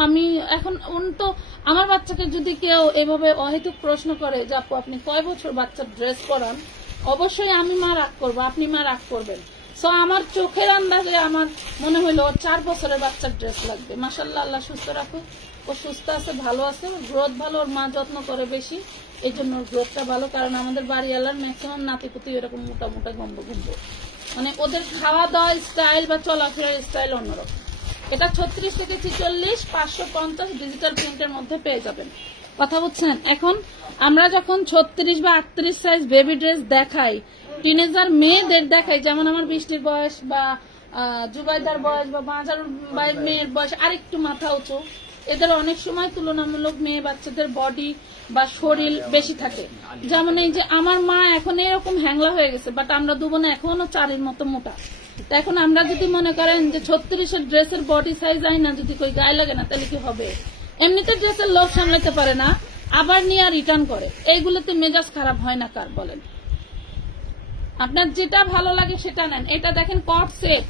আমি এখন তো আমার বাচ্চাকে যদি কেউ এভাবে অহেতুক প্রশ্ন করে যে আপু আপনি কয় বছর বাচ্চার ড্রেস পরান, অবশ্যই আমি মা রাগ করবো, আপনি মা রাগ করবেন। সো আমার চোখের আন্দাজে আমার মনে হইলো 4 বছরের বাচ্চার ড্রেস লাগবে। মাশাআল্লাহ, আল্লাহ সুস্থ রাখুক, ও সুস্থ আছে, ভালো আছে, ওর গ্রোথ ভালো, ওর মা যত্ন করে বেশি, এই জন্য গ্রোথটা ভালো, কারণ আমাদের বাড়িওয়ালার ম্যাক্সিমাম নাতিপুতি এরকম মোটা মোটা গম্ব গুম্ব, মানে ওদের খাওয়া দাওয়া স্টাইল বা চলাফেরার স্টাইল অন্যরকম। এটা 36 থেকে 46 550 ডিজিটাল প্রিন্টের মধ্যে পেয়ে যাবেন। কথা বুঝছেন? এখন আমরা যখন 36 বা 38 সাইজ বেবি ড্রেস দেখাই, টিনেজার মেয়েদের দেখাই, যেমন আমার বৃষ্টির বয়স বা জুবাইদার বয়স বা মাজার মেয়ের বয়স আরেকটু মাথা উঁচু, এদের অনেক সময় তুলনামূলক মেয়ে বাচ্চাদের বডি বা শরীর বেশি থাকে। যেমন এই যে আমার মা এখন এরকম হ্যাংলা হয়ে গেছে, বাট আমরা দুবোনে এখনো 4-এর মতো মোটা। এখন আমরা যদি মনে করেন যে 36-এর ড্রেসের বডি সাইজ আই না, যদি কই গায়ে লাগে না, তাহলে কি হবে? এমনিতে ড্রেসের লোভ সামলাতে পারে না, আবার নিয়ে রিটার্ন করে। এইগুলোতে মেজাজ খারাপ হয় না কার বলেন? আপনার যেটা ভালো লাগে সেটা নেন। এটা দেখেন কট সেট,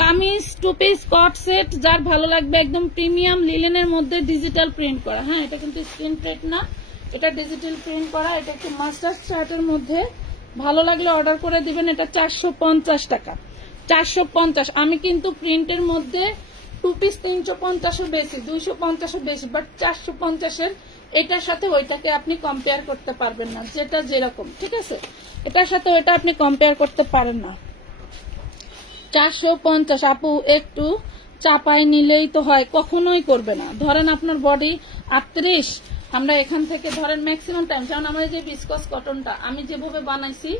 কামিজ টু পিস কট সেট, যার ভালো লাগবে একদম প্রিমিয়াম লিলেনের মধ্যে ডিজিটাল প্রিন্ট করা। হ্যাঁ, এটা কিন্তু স্ক্রিন প্রিন্ট না, এটা ডিজিটাল প্রিন্ট করা। এটা একটু মাস্টার্ড চার্টের মধ্যে, ভালো লাগলে অর্ডার করে দিবেন। এটা 450 টাকা, 450। আমি কিন্তু প্রিন্টের মধ্যে টু পিস 350-ও বেশি, 250-ও বেশি, বাট 450-এর এটার সাথে ওইটাকে আপনি কম্পেয়ার করতে পারবেন না, যেটা যেরকম, ঠিক আছে? এটার সাথে ওইটা আপনি কম্পেয়ার করতে পারেন না। 450 আপু একটু চাপাই নিলেই তো হয়, কখনোই করবে না। ধরেন আপনার বডি 38, আমরা এখান থেকে ধরেন ম্যাক্সিমাম টাইম, কারণ আমার যে বিসকস কটনটা আমি যেভাবে বানাইছি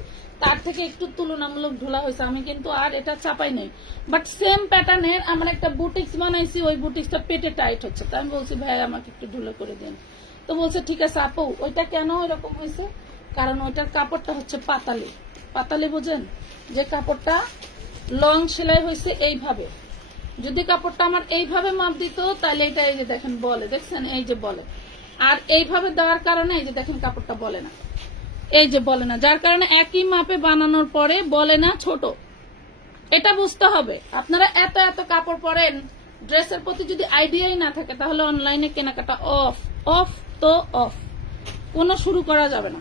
তার থেকে একটু তুলনামূলক ঢোলা হয়েছে, আমি কিন্তু আর এটা চাপাই নেই। বাট সেম প্যাটার্নের আমার একটা বুটিক্স বানাইছি, ওই বুটিক্সটা পেটে টাইট হচ্ছে, তাই আমি বলছি ভাই আমাকে একটু ঢুলে করে দিন। তো বলছে ঠিক আছে আপু, ওইটা কেন এরকম হয়েছে? কারণ ওইটার কাপড়টা হচ্ছে পাতালি। পাতালি বোঝেন? যে কাপড়টা লং সেলাই হয়েছে এইভাবে। যদি কাপড়টা আমার এইভাবে মাপ দিত তাহলে এটা এই যে দেখেন বলে, দেখছেন এই যে বলে। আর এইভাবে দেওয়ার কারণে এই যে দেখেন কাপড়টা বলে না, এই যে বলে না, যার কারণে একই মাপে বানানোর পরে বলে না ছোট। এটা বুঝতে হবে। আপনারা এত এত কাপড় পরেন, ড্রেসের প্রতি যদি আইডিয়াই না থাকে তাহলে অনলাইনে কেনাকাটা অফ অফ তো অফ, কোনো শুরু করা যাবে না,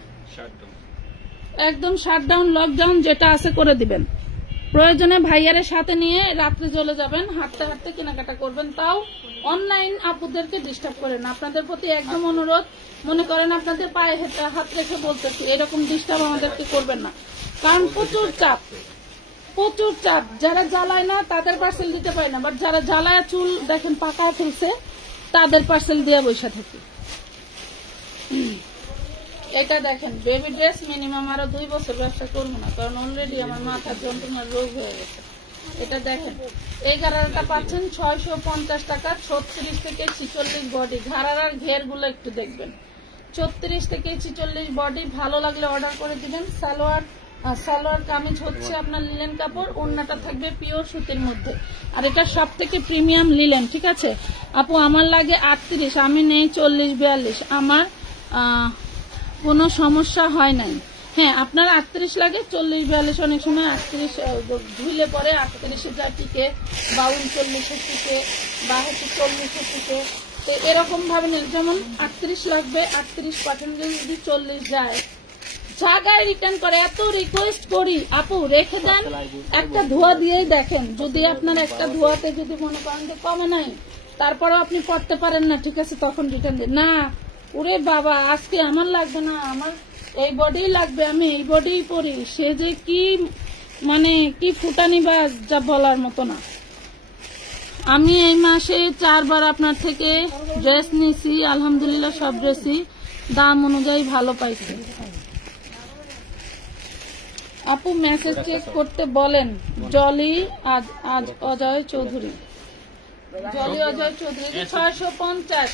একদম শাটডাউন লকডাউন যেটা আছে করে দিবেন। প্রয়োজনে ভাইয়ারের সাথে নিয়ে রাত্রে চলে যাবেন, হাঁটতে হাঁটতে কেনাকাটা করবেন, তাও অনলাইন আপুদেরকে ডিস্টার্ব করেন। আপনাদের প্রতি একদম অনুরোধ, মনে করেন আপনাদের পায়ে হাত রেখে বলতেছি, এরকম ডিস্টার্ব আমাদেরকে করবেন না, কারণ প্রচুর চাপ, প্রচুর চাপ। যারা জ্বালায় না তাদের পার্সেল দিতে পারে না, বাট যারা জ্বালায় চুল দেখেন পাকা ফেলছে তাদের পার্সেল দিয়ে বসে থাকে। এটা দেখেন বেবি ড্রেস, মিনিমাম আরো 2 বছর ব্যবসা করবো না, কারণ অলরেডি আমার মাথার যন্ত্রণার রোগ হয়ে গেছে। এটা দেখেন এই ঘাড়াটা পাচ্ছেন 650 টাকা, 36 থেকে 46 বডি। ঘাড়ার ঘের গুলো একটু দেখবেন, 34 থেকে 46 বডি। ভালো লাগলে অর্ডার করে দিবেন। সালোয়ার কামিজ হচ্ছে আপনার লিলেন কাপড়, ওড়নাটা থাকবে পিওর সুতির মধ্যে, আর এটা সব থেকে প্রিমিয়াম লিলেন, ঠিক আছে? আপু আমার লাগে 38, আমি নেই 40-42, আমার কোনো সমস্যা হয় নাই। হ্যাঁ, আপনার 38 লাগে, 40-42 অনেক সময় 38 ধুইলে পরে 38-এ যায় টিকে, বা 39-এ টিকে, বা হচ্ছে 40-এ টিকে। এরকম ভাবে নেই, যেমন 38 লাগবে, 38 পাঠান, যদি 40 যায় জায়গায় রিটার্ন করে। এত রিকোয়েস্ট করি আপু রেখে দেন, একটা ধোয়া দিয়েই দেখেন, যদি আপনার একটা ধোয়াতে যদি মনে করেন যে কমে নাই, তারপরেও আপনি পড়তে পারেন না, ঠিক আছে, তখন রিটার্ন দেন না। ওরে বাবা আজকে আমার লাগবে না, আমার এই বডি লাগবে, আমি এই বডি পরি, সে যে কি মানে কি ফুটানি বাজ, যা বলার মতো না। আমি এই মাসে 4 বার আপনার থেকে ড্রেস নিয়েছি, আলহামদুলিল্লাহ সব ড্রেসই দাম অনুযায়ী ভালো পাইছি। আপু মেসেজ চেক করতে বলেন। জলি অজয় চৌধুরী, জলি অজয় চৌধুরী 650,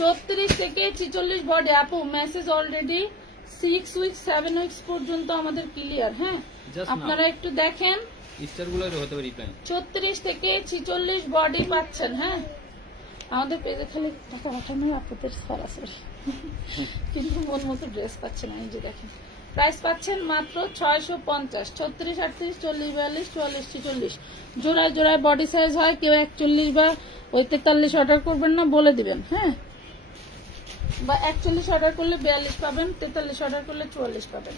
34 থেকে 46 বডি। আপু মেসেজ অলরেডি 6 উইকস 7 উইকস পর্যন্ত আমাদের ক্লিয়ার। হ্যাঁ, আপনারা একটু দেখেন, 34 থেকে 46 বডি পাচ্ছেন। হ্যাঁ, আমাদের পেজে খালি টাকা পাঠানো আপুদের সরাসরি, কিন্তু মন মতো ড্রেস পাচ্ছেন। এই যে দেখেন প্রাইস পাচ্ছেন মাত্র 650, 36, 38, 40, 42, 44, 46 জোড়ায় জোড়ায় বডি সাইজ হয়। কেউ 41 বা ওই 43 অর্ডার করবেন না, বলে দিবেন। হ্যাঁ, বা 41 অর্ডার করলে 42 পাবেন, 43 অর্ডার করলে 44 পাবেন,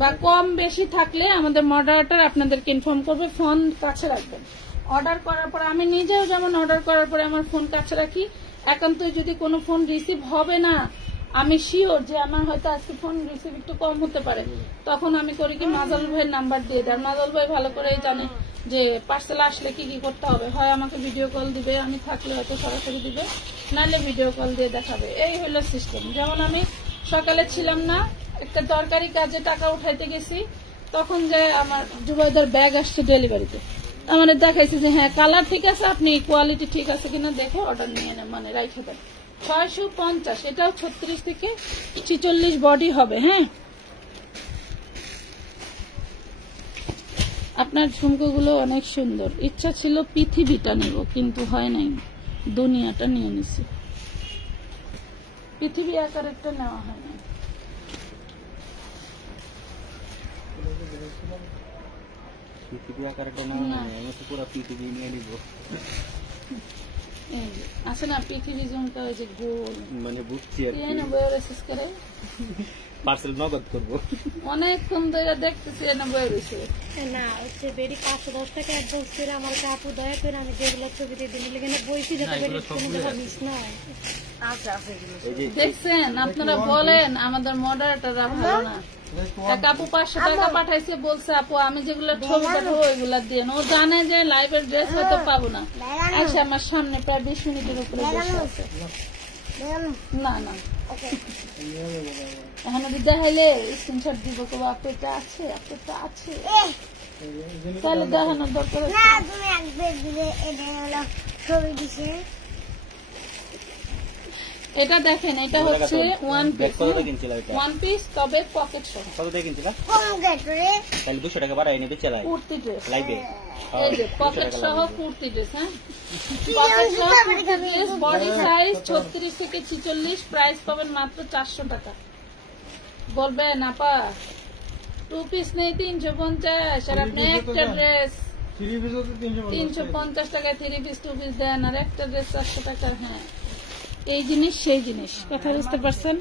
বা কম বেশি থাকলে আমাদের মডারেটর আপনাদেরকে ইনফর্ম করবে। ফোন কাছে রাখবেন। অর্ডার করার পর আমি নিজেও যেমন অর্ডার করার পরে আমার ফোন কাছে রাখি, একান্তই যদি কোনো ফোন রিসিভ হবে না, আমি শিওর যে আমার হয়তো আজকে ফোন রিসিভ একটু কম হতে পারে, তখন আমি করি কি মাজল ভাইয়ের নাম্বার দিয়ে দেয়। মাজল ভাই ভালো করেই জানে যে পার্সেল আসলে কি কি করতে হবে। হয় আমাকে ভিডিও কল দিবে, আমি থাকলে হয়তো সরাসরি দিবে, নাহলে ভিডিও কল দিয়ে দেখাবে। এই হলো সিস্টেম। যেমন আমি সকালে ছিলাম না, একটা দরকারি কাজে টাকা উঠাইতে গেছি, তখন যে আমার জুবাইদার ব্যাগ আসছে ডেলিভারিতে, আমাদের দেখাইছে যে হ্যাঁ কালার ঠিক আছে, আপনি কোয়ালিটি ঠিক আছে কিনা দেখে অর্ডার নিয়ে নেন, মানে রাইখে দেন। 650, এটাও 36 থেকে 46 বডি হবে। হ্যাঁ, আপনার ঝুমকোগুলো অনেক সুন্দর। ইচ্ছা ছিল পৃথিবীটা নেব, কিন্তু হয় নাই, দুনিয়াটা নিয়ে নিছি। পৃথিবী আকারেরটা নেওয়া হয় না। পৃথিবী আকারটা না, আমি তো পুরো পৃথিবী নিয়ে নিব। আছে না পৃথিবী ঝুমকা, ওই যে গোল, মানে বুঝছি আর কি। এনে বইরে শেষ করে পার্সেল নগদ করবো। অনেকক্ষণ ধরে দেখতেছি এনে বই রয়েছে। না হচ্ছে বেরি 510 টাকা অ্যাডভান্স করে আমার কাপু দয়া করে আমি যেগুলো ছবিতে দিন লেগে বইছি যাতে বেরি মিস না হয়। আচ্ছা দেখছেন, আপনারা বলেন আমাদের মডারেটররা ভালো না। এক আপু 500 টাকা পাঠাইছে, বলছে আপু আমি যেগুলো ছবি পাঠাবো ওইগুলা দিয়ে। ও জানে যে লাইভের ড্রেস হয়তো পাবো না, আচ্ছা আমার সামনে প্রায় 20 মিনিটের উপরে বসে আছে। না না এখন যদি দেখাইলে স্ক্রিনশট দিব, কেউ আপনারটা আছে, আপনারটা আছে, তাহলে দেখানোর দরকার আছে। তুমি একবার দিলে এটা হলো ছবি দিছে। এটা দেখেন, এটা হচ্ছে ওয়ান পিস, তবে পকেট সহ। কত দিয়ে কিনছিলাম? তাহলে 200 টাকা বাড়াই নেবে চালাই কুর্তি ড্রেস লাইভে। এই যে পকেট সহ কুর্তি ড্রেস। হ্যাঁ, পকেট সহ কুর্তি ড্রেস, বডি সাইজ 36 থেকে 46, প্রাইস পাবেন মাত্র 400 টাকা। বলবেন আপা 2 পিস নেই 350, আর আপনি একটা ড্রেস 350 টাকায় 3 পিস 2 পিস দেন, আর একটা ড্রেস 400 টাকার। হ্যাঁ, এই জিনিস সেই জিনিস, কথা বুঝতে পারছেন?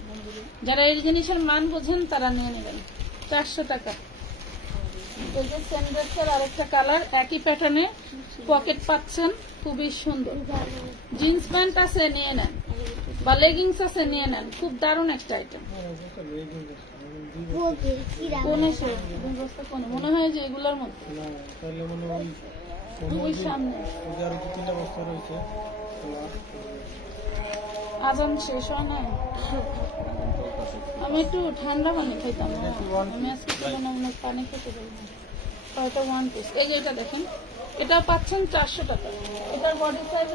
যারা এই জিনিসের মান বোঝেন তারা নিয়ে নেবেন। 400 টাকা। এই যে সেম ড্রেসের আরেকটা কালার, একই প্যাটার্নে, পকেট পাচ্ছেন, খুবই সুন্দর। জিন্স প্যান্ট আছে নিয়ে নেন, বা লেগিংস আছে নিয়ে নেন, খুব দারুণ একটা আইটেম। কোন এসে কোন মনে হয় যে এগুলোর মধ্যে ওই সামনে আজান শেষ হয় না, আমি একটু ঠান্ডা পানি খাইতাম। আমি আজকে পানি খেতে পারি। ওটা ওয়ান পিস। এই যে এটা দেখেন, এটা পাচ্ছেন 400 টাকা। এটার বডি সাইজ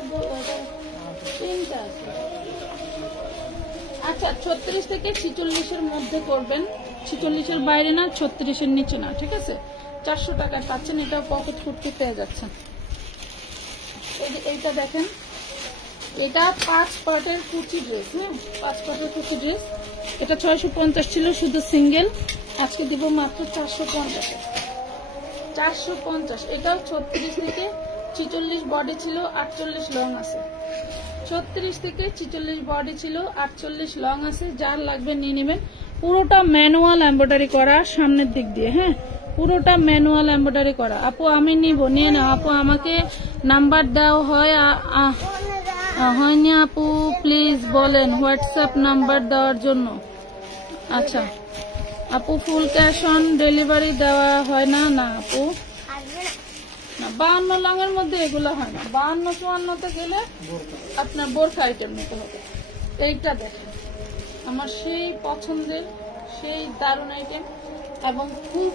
3টা আছে। আচ্ছা, 36 থেকে 46-এর মধ্যে করবেন, 46-এর বাইরে না, 36-এর নিচে না, ঠিক আছে? 400 টাকায় পাচ্ছেন। এটাও পকেট কুর্তি পেয়ে যাচ্ছেন। এই যে এইটা দেখেন, এটা 5 পার্টের কুচি ড্রেস। হ্যাঁ, 5 পার্টের কুচি ড্রেস। এটা 650 ছিল শুধু সিঙ্গেল, আজকে দিব মাত্র 450। 450। এটাও 36 থেকে 46 বডি ছিল, 48 লং আছে। 36 থেকে 46 বডি ছিল, 48 লং আছে। যার লাগবে নিয়ে নেবেন। পুরোটা ম্যানুয়াল এমব্রয়ডারি করা সামনের দিক দিয়ে। হ্যাঁ, পুরোটা ম্যানুয়াল এমব্রয়ডারি করা। আপু আমি নিব, নিয়ে নাও। আপু আমাকে নাম্বার দাও হয়নি আপু, প্লিজ বলেন হোয়াটসঅ্যাপ নাম্বার দেওয়ার জন্য। আচ্ছা আপু, ফুল ক্যাশ অন ডেলিভারি দেওয়া হয় না? না আপু, না, 52 লঙের মধ্যে এগুলো হয় না। 52-54তে গেলে আপনার বোরখা আইটেম নিতে হবে। এইটা দেখেন, আমার সেই পছন্দের, সেই দারুণ আইটেম, এবং খুব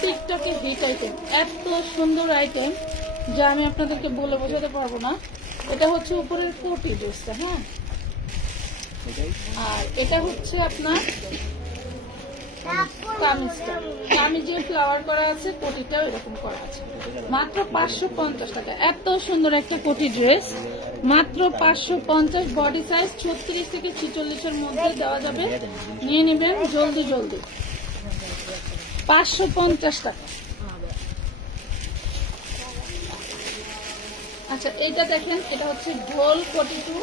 টিকটকে হিট আইটেম। এত সুন্দর আইটেম যা আমি আপনাদেরকে বলে বোঝাতে পারবো না। এটা হচ্ছে উপরের কোটি ড্রেসটা। হ্যাঁ, আর এটা হচ্ছে আপনার কামিজটা, কামিজে ফ্লাওয়ার করা আছে, কোটিটাও এরকম করা আছে। মাত্র 550 টাকা। এত সুন্দর একটা কোটি ড্রেস, মাত্র 550। বডি সাইজ 36 থেকে 46-এর মধ্যে দেওয়া যাবে, নিয়ে নেবেন জলদি জলদি। 550 টাকা। আচ্ছা, এইটা দেখেন, এটা হচ্ছে ঢোল 42।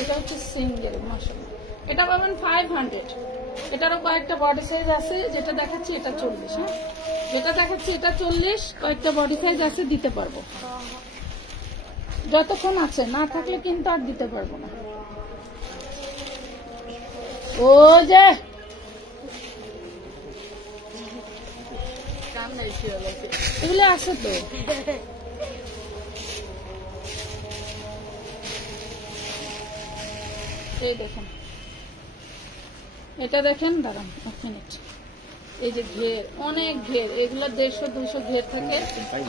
এটা হচ্ছে সিঙ্গেল, মাশাআল্লাহ। এটা পাবেন 500। এটারও কয়েকটা বডি সাইজ আছে, যেটা দেখাচ্ছি এটা 40। হ্যাঁ, যেটা দেখাচ্ছি এটা 40, কয়েকটা বডি সাইজ আছে, দিতে পারবো। যতক্ষণ আছে, না থাকলে কিন্তু আর দিতে পারবো না। ও যে এগুলো আছে তো, এই দেখেন, এটা দেখেন, দাঁড়ান 1 মিনিট। এই যে ঘের, অনেক ঘের, এগুলো 150-200 ঘের থাকে।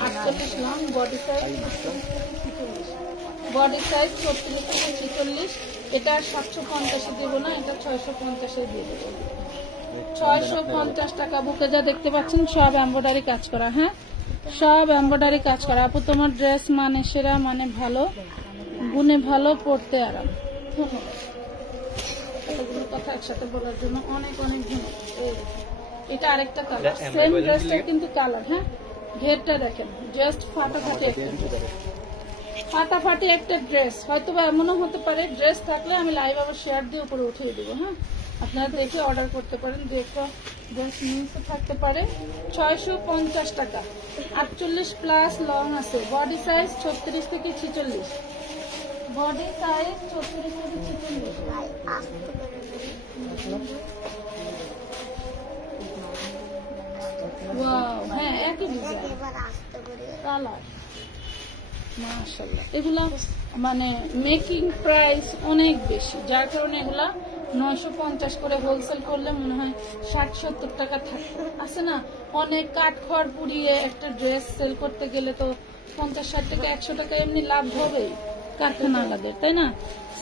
48 লং, বডি সাইজ 36 থেকে 46। এটা 750 দেবো না, এটা 650 দিয়ে দেবো। 650 টাকা। বুকে যা দেখতে পাচ্ছেন সব এমব্রয়ডারি কাজ করা। হ্যাঁ, সব এমব্রয়ডারি কাজ করা। আপু তোমার ড্রেস মানে সেরা, মানে ভালো, গুণে ভালো, পড়তে আরাম। ধন্যবাদ, এতগুলো কথা একসাথে বলার জন্য অনেক অনেক ধন্যবাদ। এটা আরেকটা কালার, সেম ড্রেসটা কিন্তু কালার। হ্যাঁ, ঘেরটা দেখেন, জাস্ট ফাটাফাটি একটা ড্রেস। হয়তো বা এমনও হতে পারে ড্রেস থাকলে আমি লাইভ আবার শেয়ার দিয়ে উপরে উঠিয়ে দেবো। হ্যাঁ, আপনারা দেখে অর্ডার করতে পারেন, দু একটা ড্রেস নিউজে থাকতে পারে। 650 টাকা। 48+ লং আছে, বডি সাইজ 36 থেকে 46। বডি সাইজ 36 থেকে 46। ওয়াও, হ্যাঁ একই ডিজাইন, কালার, মাশাআল্লাহ। এগুলা মানে মেকিং প্রাইস অনেক বেশি, যার কারণে এগুলা 950 করে হোলসেল করলে মনে হয় 60-70 টাকা থাকবে। আছে না, অনেক কাঠ খড় পুড়িয়ে একটা ড্রেস সেল করতে গেলে তো 50-60 টাকা 100 টাকা এমনি লাভ হবেই কারখানাওয়ালাদের, তাই না?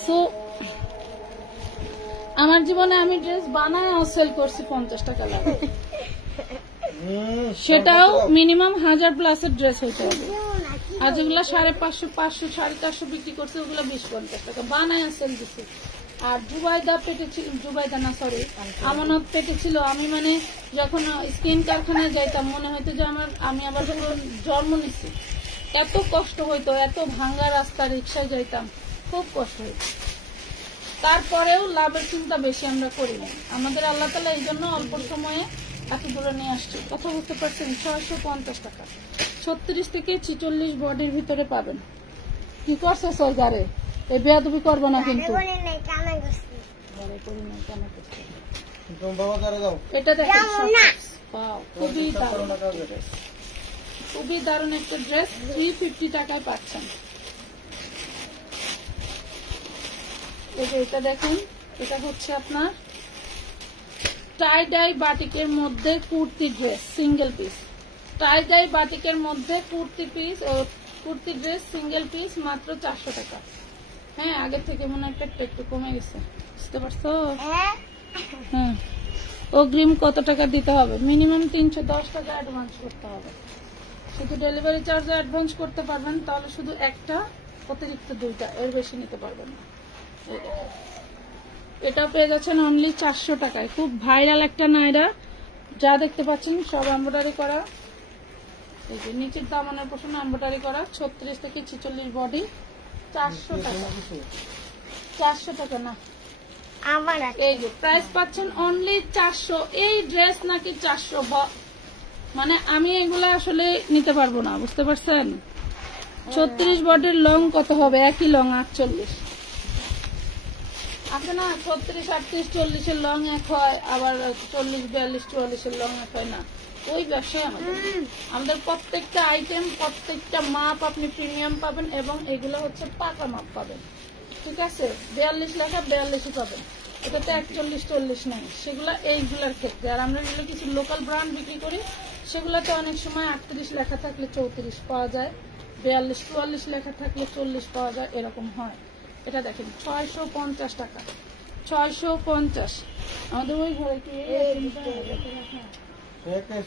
সো আমার জীবনে আমি ড্রেস বানায় সেল করছি 50 টাকা লাভ, সেটাও মিনিমাম 1000+ ড্রেস হইতে হবে। আর যেগুলো 550, 500, 450 বিক্রি করছে ওগুলো 20-50 টাকা বানায় সেল দিচ্ছে। আর আমানত পেটে ছিল। আমি মানে যখন স্কিন কারখানায় যাইতাম মনে হইতো যে আমি আবার জন্ম নিচ্ছি। এত কষ্ট হইতো, এত ভাঙ্গা রাস্তা, রিক্সায় যাইতাম, খুব কষ্ট হইতো। তারপরেও লাভের চিন্তা বেশি আমরা করি না। আমাদের আল্লাহ তাআলা এই জন্য অল্প সময়ে এত দূরে নিয়ে আসছে। কথা বুঝতে পারছেন? 650 টাকা। 36 থেকে 46 বডির ভিতরে পাবেন। কি করছে সরকারে? এই বেয়াদবি করবে না কিন্তু। এটা দেখেন, খুবই দারুণ, খুবই দারুণ একটা ড্রেস। 350 টাকায় পাচ্ছেন। এটা দেখেন, এটা হচ্ছে আপনার টাই ডাই বাটিকের মধ্যে কুর্তি ড্রেস, সিঙ্গেল পিস। টাই ডাই বাটিকের মধ্যে কুর্তি ড্রেস সিঙ্গেল পিস, মাত্র 400 টাকা। হ্যাঁ, আগের থেকে মনে হয় একটু কমে গেছে, বুঝতে পারছো? হ্যাঁ, অগ্রিম কত টাকা দিতে হবে? মিনিমাম 310 টাকা অ্যাডভান্স করতে হবে। শুধু ডেলিভারি চার্জে অ্যাডভান্স করতে পারবেন, তাহলে শুধু একটা, অতিরিক্ত 2টা, এর বেশি নিতে পারবেন না। এটা পেয়ে যাচ্ছেন অনলি 400 টাকায়। খুব ভাইরাল একটা নাইরা, যা দেখতে পাচ্ছেন সব এমব্রয়ডারি করা। এই যে নিচের দামানের পোষণ এমব্রয়ডারি করা, 36 থেকে 46 বডি, 400 টাকা। 400 টাকা না, এই যে প্রাইস পাচ্ছেন অনলি 400। এই ড্রেস নাকি 400, মানে আমি এগুলা আসলে নিতে পারবো না, বুঝতে পারছেন? 36 বডির লং কত হবে? একই লং 48 আছে না? 36, 38, 40 লং এক হয়, আবার 40, 42, 44 লং এক হয় না। ওই ব্যবসায় আমাদের প্রত্যেকটা আইটেম, প্রত্যেকটা মাপ আপনি প্রিমিয়াম পাবেন, এবং এগুলো হচ্ছে পাকা মাপ পাবেন। ঠিক আছে, 42 লেখা 42 পাবেন, এটাতে 41, 40 নেই। সেগুলো এইগুলোর ক্ষেত্রে। আর আমরা যেগুলো কিছু লোকাল ব্র্যান্ড বিক্রি করি, সেগুলোতে অনেক সময় 38 লেখা থাকলে 34 পাওয়া যায়, 42, 44 লেখা থাকলে 40 পাওয়া যায়, এরকম হয়। এটা দেখেন 650 টাকা, 650। আমাদের ওই ঘরে কি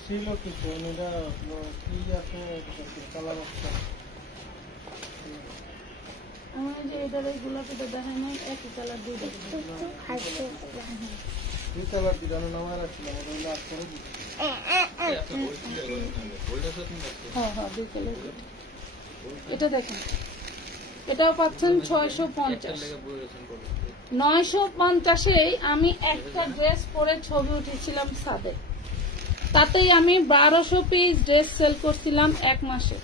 ছিল কিছু কি আছে কালার আছে? আমার যে এটার এই গোলাপিটা দেখেন না, একই কালার, দুই কালার দিলাম নামায় রাখছিলাম, হ্যাঁ 2 কালার। এটা দেখেন, এটাও পাচ্ছেন 650। 950-এই আমি একটা ড্রেস পরে ছবি উঠেছিলাম ছাদে, তাতেই আমি 1200 পিস ড্রেস সেল করছিলাম 1 মাসে।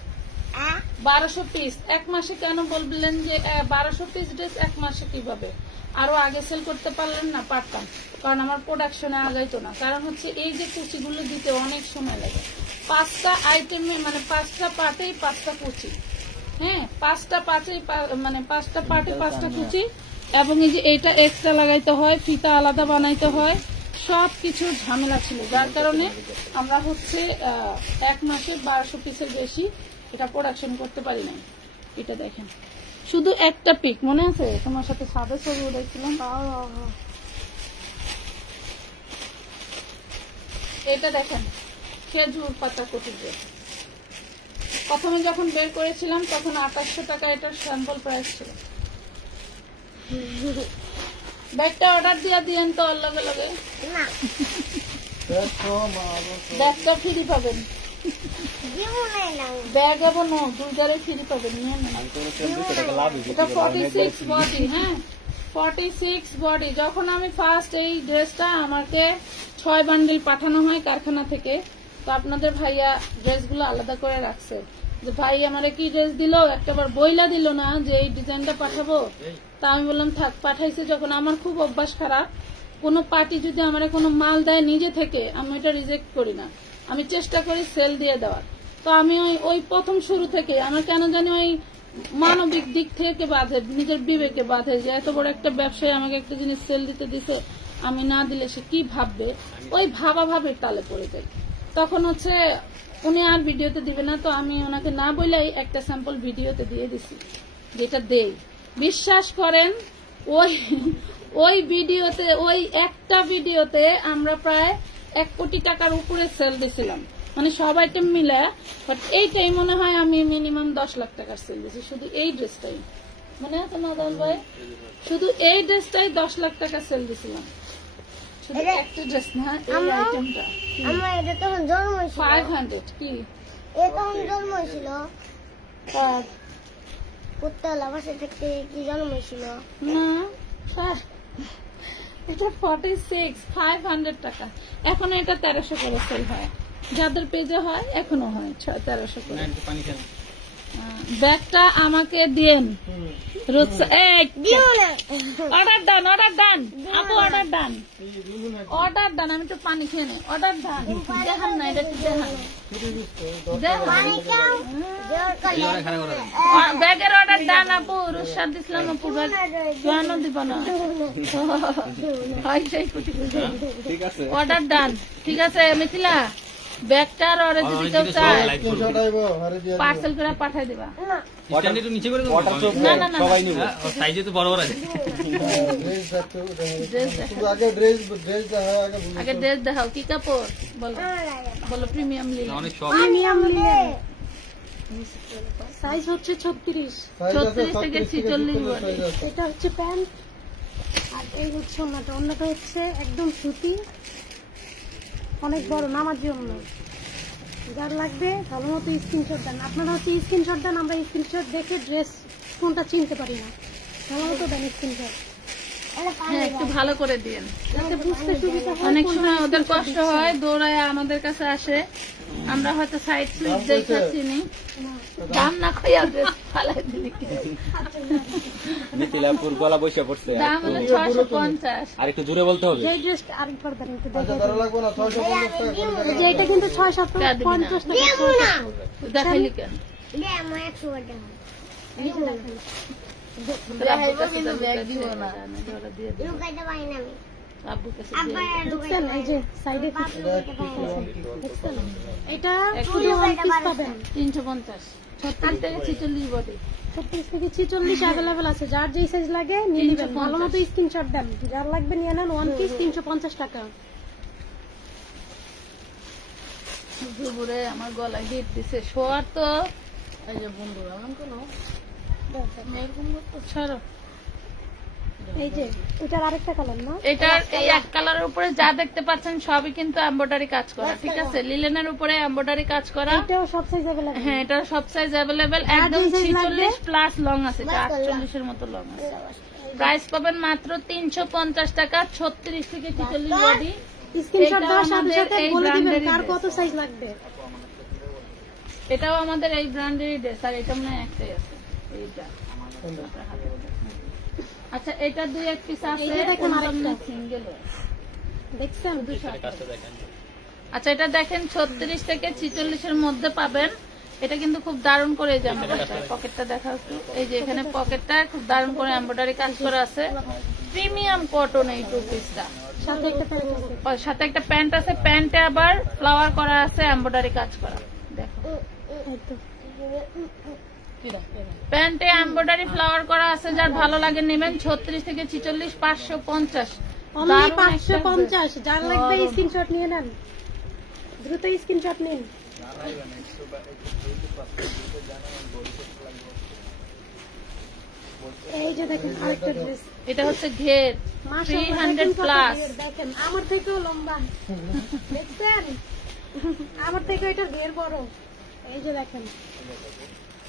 1200 পিস এক মাসে। কেন বললেন যে 1200 পিস ড্রেস এক মাসে কিভাবে? আরো আগে সেল করতে পারলেন না? পারতাম, কারণ আমার প্রোডাকশনে আগাইতো না। কারণ হচ্ছে এই যে কুচিগুলো দিতে অনেক সময় লাগে। 5টা আইটেমে মানে 5টা পার্টেই 5টা কুচি, হ্যাঁ 5টা পার্টেই মানে 5টা পার্টে 5টা কুচি, এবং এই যে এইটা এক্সট্রা লাগাইতে হয়, ফিতা আলাদা বানাইতে হয়, সব কিছু ঝামেলা ছিল। যার কারণে আমরা হচ্ছে এক মাসে 1200 পিসের বেশি এটা প্রোডাকশন করতে পারি না। এটা দেখেন, শুধু একটা পিক মনে আছে তোমার সাথে সাদা ছবি উঠেছিলাম। এটা দেখেন খেজুর পাতা কুটির ড্রেস। প্রথমে যখন বের করেছিলাম তখন 2800 টাকা এটার স্যাম্পল প্রাইস ছিল। ব্যাগটা অর্ডার দিয়ে দিয়েন তো লগে লগে, ব্যাগটা ফ্রি পাবেন, ব্যাগ এবং দুইটারে ফ্রি পাবেন, নিয়ে নেন। এটা 46 বডি, হ্যাঁ 46 বডি। যখন আমি ফার্স্ট এই ড্রেসটা আমাকে 6 বান্ডিল পাঠানো হয় কারখানা থেকে, তো আপনাদের ভাইয়া ড্রেসগুলো আলাদা করে রাখছে যে ভাই আমারে কি ড্রেস দিল, একটাবার বইলা দিল না যে এই ডিজাইনটা পাঠাবো। তা আমি বললাম থাক, পাঠাইছে যখন। আমার খুব অভ্যাস খারাপ, কোনো পার্টি যদি আমার কোনো মাল দেয় নিজে থেকে আমি এটা রিজেক্ট করি না, আমি চেষ্টা করি সেল দিয়ে দেওয়ার। তো আমি ওই প্রথম শুরু থেকে আমার কেন জানি ওই মানবিক দিক থেকে বাধে, নিজের বিবেকে বাধে যে এত বড় একটা ব্যবসায়ী আমাকে একটা জিনিস সেল দিতে দিছে, আমি না দিলে সে কি ভাববে, ওই ভাবের তালে পড়ে যাই। তখন হচ্ছে উনি আর ভিডিওতে দিবে না, তো আমি ওনাকে না বললেই একটা স্যাম্পল ভিডিওতে দিয়ে দিছি যেটা দেই। বিশ্বাস করেন ওই ভিডিওতে, ওই একটা ভিডিওতে আমরা প্রায় 1 কোটি টাকার উপরে সেল দিছিলাম, মানে সব আইটেম মিলে। বাট এইটাই মনে হয় আমি মিনিমাম 10 লাখ টাকার সেল দিছি, শুধু এই ড্রেসটাই। মনে আছে না দাল ভাই? শুধু এই ড্রেসটাই 10 লাখ টাকা সেল দিছিলাম, শুধু একটা ড্রেস না, এই আইটেমটা। আমার এটা তখন জন্ম হয়েছিল 500 কি এটা তখন জন্ম হয়েছিল কুত্তালা বাসা থেকে কি জন্ম হয়েছিল না, এটা 46 500 টাকা। এখন এটা 1300 করে সেল হয়, যাদের পেজে হয় এখনো হয় 1300 করে। ব্যাগটা আমাকে দিন, অর্ডার ডান, অর্ডার ডান আপু, অর্ডার ডান, অর্ডার ডান। আমি তো পানি খেয়ে নেই, অর্ডার ডান। দেখান না, এটা ব্যাগের অর্ডার ডান আপু, রুশাদ ইসলাম আপু। কেন দিব না, অর্ডার ডান। ঠিক আছে মিথিলা, ব্যাগটার অর্ডার যদি কেউ চায় পার্সেল করে পাঠাই দিবা। আগে ড্রেস দেখাও, কি কাপড় বলো? প্রিমিয়াম সাইজ হচ্ছে 36 থেকে 46 বডি। এটা হচ্ছে প্যান্ট, আর এই হচ্ছে অন্যটা। অন্যটা হচ্ছে একদম সুতি, অনেক বড় নামার জন্য। যার লাগবে ভালো মতো স্ক্রিনশট দেন। আপনারা হচ্ছে স্ক্রিনশট দেন, আমরা স্ক্রিনশট দেখে ড্রেস কোনটা চিনতে পারি না, ভালো মতো দেন স্ক্রিনশট। হ্যাঁ একটু ভালো করে দিন, যাতে বুঝতে সুবিধা হয়। অনেক সময় ওদের কষ্ট হয়, দৌড়ায় আমাদের কাছে আসে, আমরা হয়তো সাইড সুইচ দেখে চিনি, দাম না খাইয়া ড্রেস ফালাই দিলি। মিথিলাপুর গলা বসে পড়ছে, দাম হলো 650। আর একটু জোরে বলতে হবে। এই ড্রেসটা আরেকবার দেন একটু দেখে। লাগবে না 650 টাকা করে। যে এটা কিন্তু 650 টাকা দেখাইলি কেন? আমার 100 টাকা এটা 350 36 থেকে 46 বডি, 36 থেকে 46 অ্যাভেলেবেল আছে। যার যে সাইজ লাগে নিয়ে নেবেন, ভালো মতো স্ক্রিনশট দেন। যার লাগবে নিয়ে নেন। 1 পিস 350 টাকা। দুপুরে আমার গলায় হিট দিছে, শোয়ার তো এই যে বন্ধু এমন কোন ছাড়ো। এই যে এটার আরেকটা কালার না, এটার এই এক কালারের উপরে যা দেখতে পাচ্ছেন সবই কিন্তু এমব্রয়ডারি কাজ করা, ঠিক আছে? লিলেনের উপরে এমব্রয়ডারি কাজ করা। এটাও সব সাইজ अवेलेबल। হ্যাঁ এটা সব সাইজ अवेलेबल, একদম 46 প্লাস লং আছে, 48 এর মতো লং আছে। প্রাইস পাবেন মাত্র 350 টাকা, 36 থেকে 46 বডি। স্ক্রিনশট দেওয়ার সাথে সাথে বলে দিবেন কার কত সাইজ লাগবে। এটাও আমাদের এই ব্র্যান্ডেরই ড্রেস, আর এটা মনে হয় একটাই আছে এইটা। আচ্ছা এটা 2-1 পিস আছে, এই যে দেখেন আরেকটা। সিঙ্গেল। দেখছেন? আচ্ছা এটা দেখেন 36 থেকে 46 এর মধ্যে পাবেন। এটা কিন্তু খুব দারুণ করে এই জামাটা, পকেটটা দেখা একটু। এই যে এখানে পকেটটা খুব দারুণ করে এমব্রয়ডারি কাজ করা আছে, প্রিমিয়াম কটন এই টু পিসটা। সাথে একটা প্যান্ট আছে। সাথে একটা প্যান্ট আছে, প্যান্টে আবার ফ্লাওয়ার করা আছে, এমব্রয়ডারি কাজ করা। দেখো এই তো। প্যান্টে এমব্রয়ডারি ফ্লাওয়ার করা আছে, যার ভালো লাগে নেবেন। 36 থেকে 46 550। অনলি 550। যার লাগবে স্ক্রিনশট নিয়ে নেন, দ্রুত স্ক্রিনশট নিন। এই যে দেখেন আরেকটা ড্রেস, এটা হচ্ছে ঘের মাশাআল্লাহ 300 প্লাস। দেখেন আমার থেকেও লম্বা, দেখছেন? আমার থেকে এটা বের বড়। এই যে দেখেন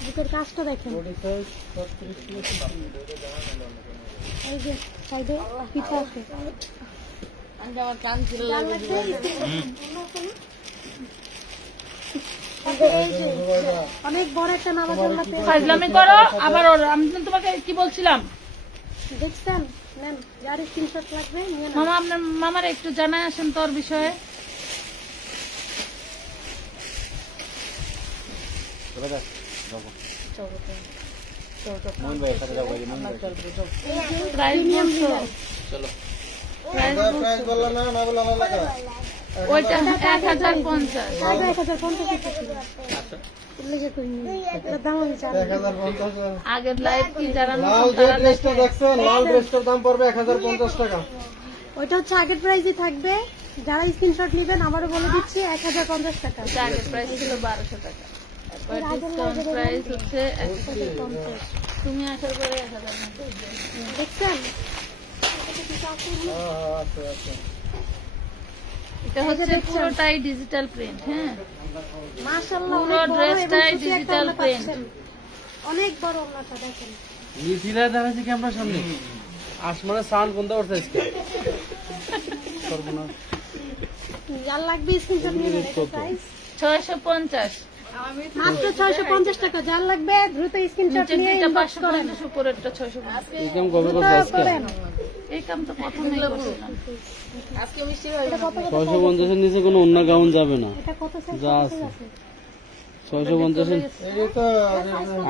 বুকের কাজটা দেখেন, এই যে সাইডে পিঠা আছে। যার লাগবে এই যে অনেক বড় একটা নামাজের হাতে, ফাজলামি করো আবার ওর। আমি তো তোমাকে কি বলছিলাম, দেখছেন? নেন, যার স্ক্রিনশট লাগবে নিয়ে নেন। মামা আপনার মামার একটু জানায় আসেন তোর বিষয়ে। মোহন ভাই সাথে যাবো, মোহন ভাই প্রাইস বলছো? চলো। প্রাইস বললাম না, না বললাম না লেখা। ওইটা 1050। সাইডে 1050 আচ্ছা লেগে করিনি, এটার দাম হচ্ছে 1050। আগের লাইভ কি যারা লাল নতুন যে তারা ড্রেসটা দেখে। দেখছেন, লাল ড্রেসটার দাম পড়বে 1050 টাকা। ওইটা হচ্ছে আগের প্রাইসই থাকবে। যারা স্ক্রিনশট নেবেন আবারও বলে দিচ্ছি 1050 টাকা। এটা আগের প্রাইস ছিল 1200 টাকা, এবার ডিসকাউন্ট প্রাইস হচ্ছে 1050। তুমি আসার পরে 1000 মতো। দেখছেন? আচ্ছা আচ্ছা। এটা হচ্ছে পুরোটাই ডিজিটাল প্রিন্ট। হ্যাঁ মাশাআল্লাহ পুরো অনেক বড় এবং ড্রেসটাই সুতি একটা digital ওড়না print। পাচ্ছেন। অনেক বড় ওড়নাটা দেখেন। নিচিলা দেখাচ্ছি ক্যামেরার সামনে, আসমানের সাউন্ড কোনটা করছে আজকে? সর্বনাশ। যার লাগবে স্ক্রিনশট নিয়ে নেন। প্রাইস 650। মাত্র 650 টাকা। যার লাগবে দ্রুত স্ক্রিনশট নিচের নিয়ে দুইটা ইনবক্স করেন। 550, উপরেরটা 650। এই কাম কবে করছে আজকে? করেন। এই কাম তো প্রথমেই করছিলাম। এটা কত কত 650 এর নিচে কোনো অন্য গাউন যাবে না। এটা কত সাইজ যা আছে 650 এর এই তো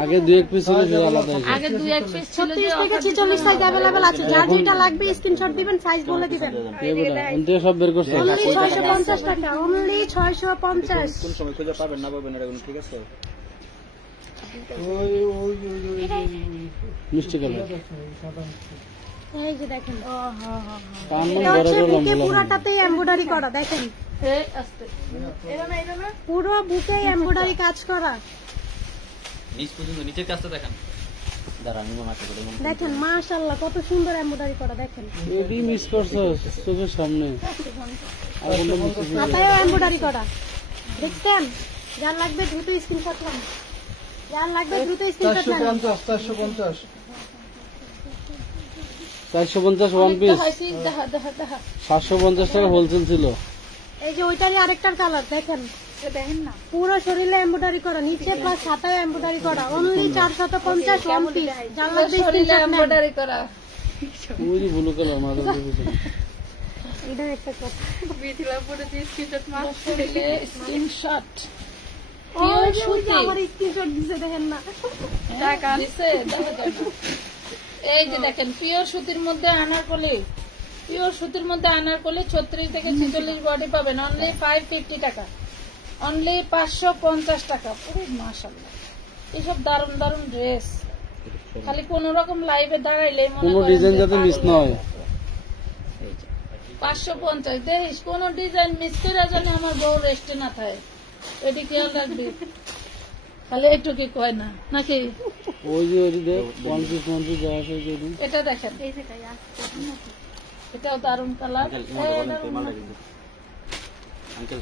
আগে 2-1 পিস ছিল, সেটা আলাদা হয়েছে। আগে 2-1 পিস ছিল যে 36 থেকে 46 সাইজ अवेलेबल আছে। যার যেটা লাগবে স্ক্রিনশট দিবেন, সাইজ বলে দিবেন। কে বলে অন্তে সব বের করছে? অনলি 650 টাকা, অনলি 650। কোন সময় খুঁজে পাবেন না পাবেন এটা কোনো ঠিক আছে? ওই ওই ওই ওই মিষ্টি কালার এই যে দেখেন, কান এটা বড় হচ্ছে বড় বুকে লম্বা লম্বা। পুরাটাতেই এমব্রয়ডারি করা দেখেন, এই আস্তে। পুরো বুকে এমব্রয়ডারি কাজ করা নিচ পর্যন্ত নিচের কাজটা দেখান। দাঁড়া আমি মনে করে মনে দেখেন। মাশাআল্লাহ কত সুন্দর এমব্রয়ডারি করা দেখেন। এটি মিস করছো চোখের সামনে। আর কোনো কিছু নেই। হাতায়ও এমব্রয়ডারি করা দেখছেন? যার লাগবে দ্রুত স্ক্রিনশট নেন, যার লাগবে দ্রুত স্ক্রিনশট নেন। 450 450 ওয়ান পিস, দেখা দেখা দেখা 750 টাকা হোলসেল ছিল। এই যে ওইটারই আরেকটার কালার দেখেন, দেখেন না। পুরো শরীরে এমব্রয়ডারি করা, নিচে প্লাস হাতায় এমব্রয়ডারি করা, অনলি 450 ওয়ান পিস। যার লাগবে স্ক্রিনশট নেন। এমব্রয়ডারি করা। ওই যে ব্লু কালার মাথা দিয়ে এটা একটা কথা। স্ক্রিনশট ওই যে ওই যে আমার স্ক্রিনশট দিছে দেখেন না। এই যে দেখেন পিওর সুতির মধ্যে আনারকলি, পিওর সুতির মধ্যে আনারকলি 36 থেকে 46 বডি পাবেন অনলি 550 টাকা, অনলি 550 টাকা। পুরো মাশাআল্লাহ এইসব দারুন দারুন ড্রেস। খালি কোন রকম লাইভে দাঁড়াইলে কোনো ডিজাইন যাতে মিস না হয়। 550 দেখিস কোন ডিজাইন মিস করে জানি আমার বউ রেস্টে না থাকে, এটি খেয়াল রাখবি। খালি একটু কি কয় না নাকি? ওই যে ওই দেখ ওয়ান পিস যা আছে ওই যে এটা দেখেন, এটাও দারুন কালার। আঙ্কেল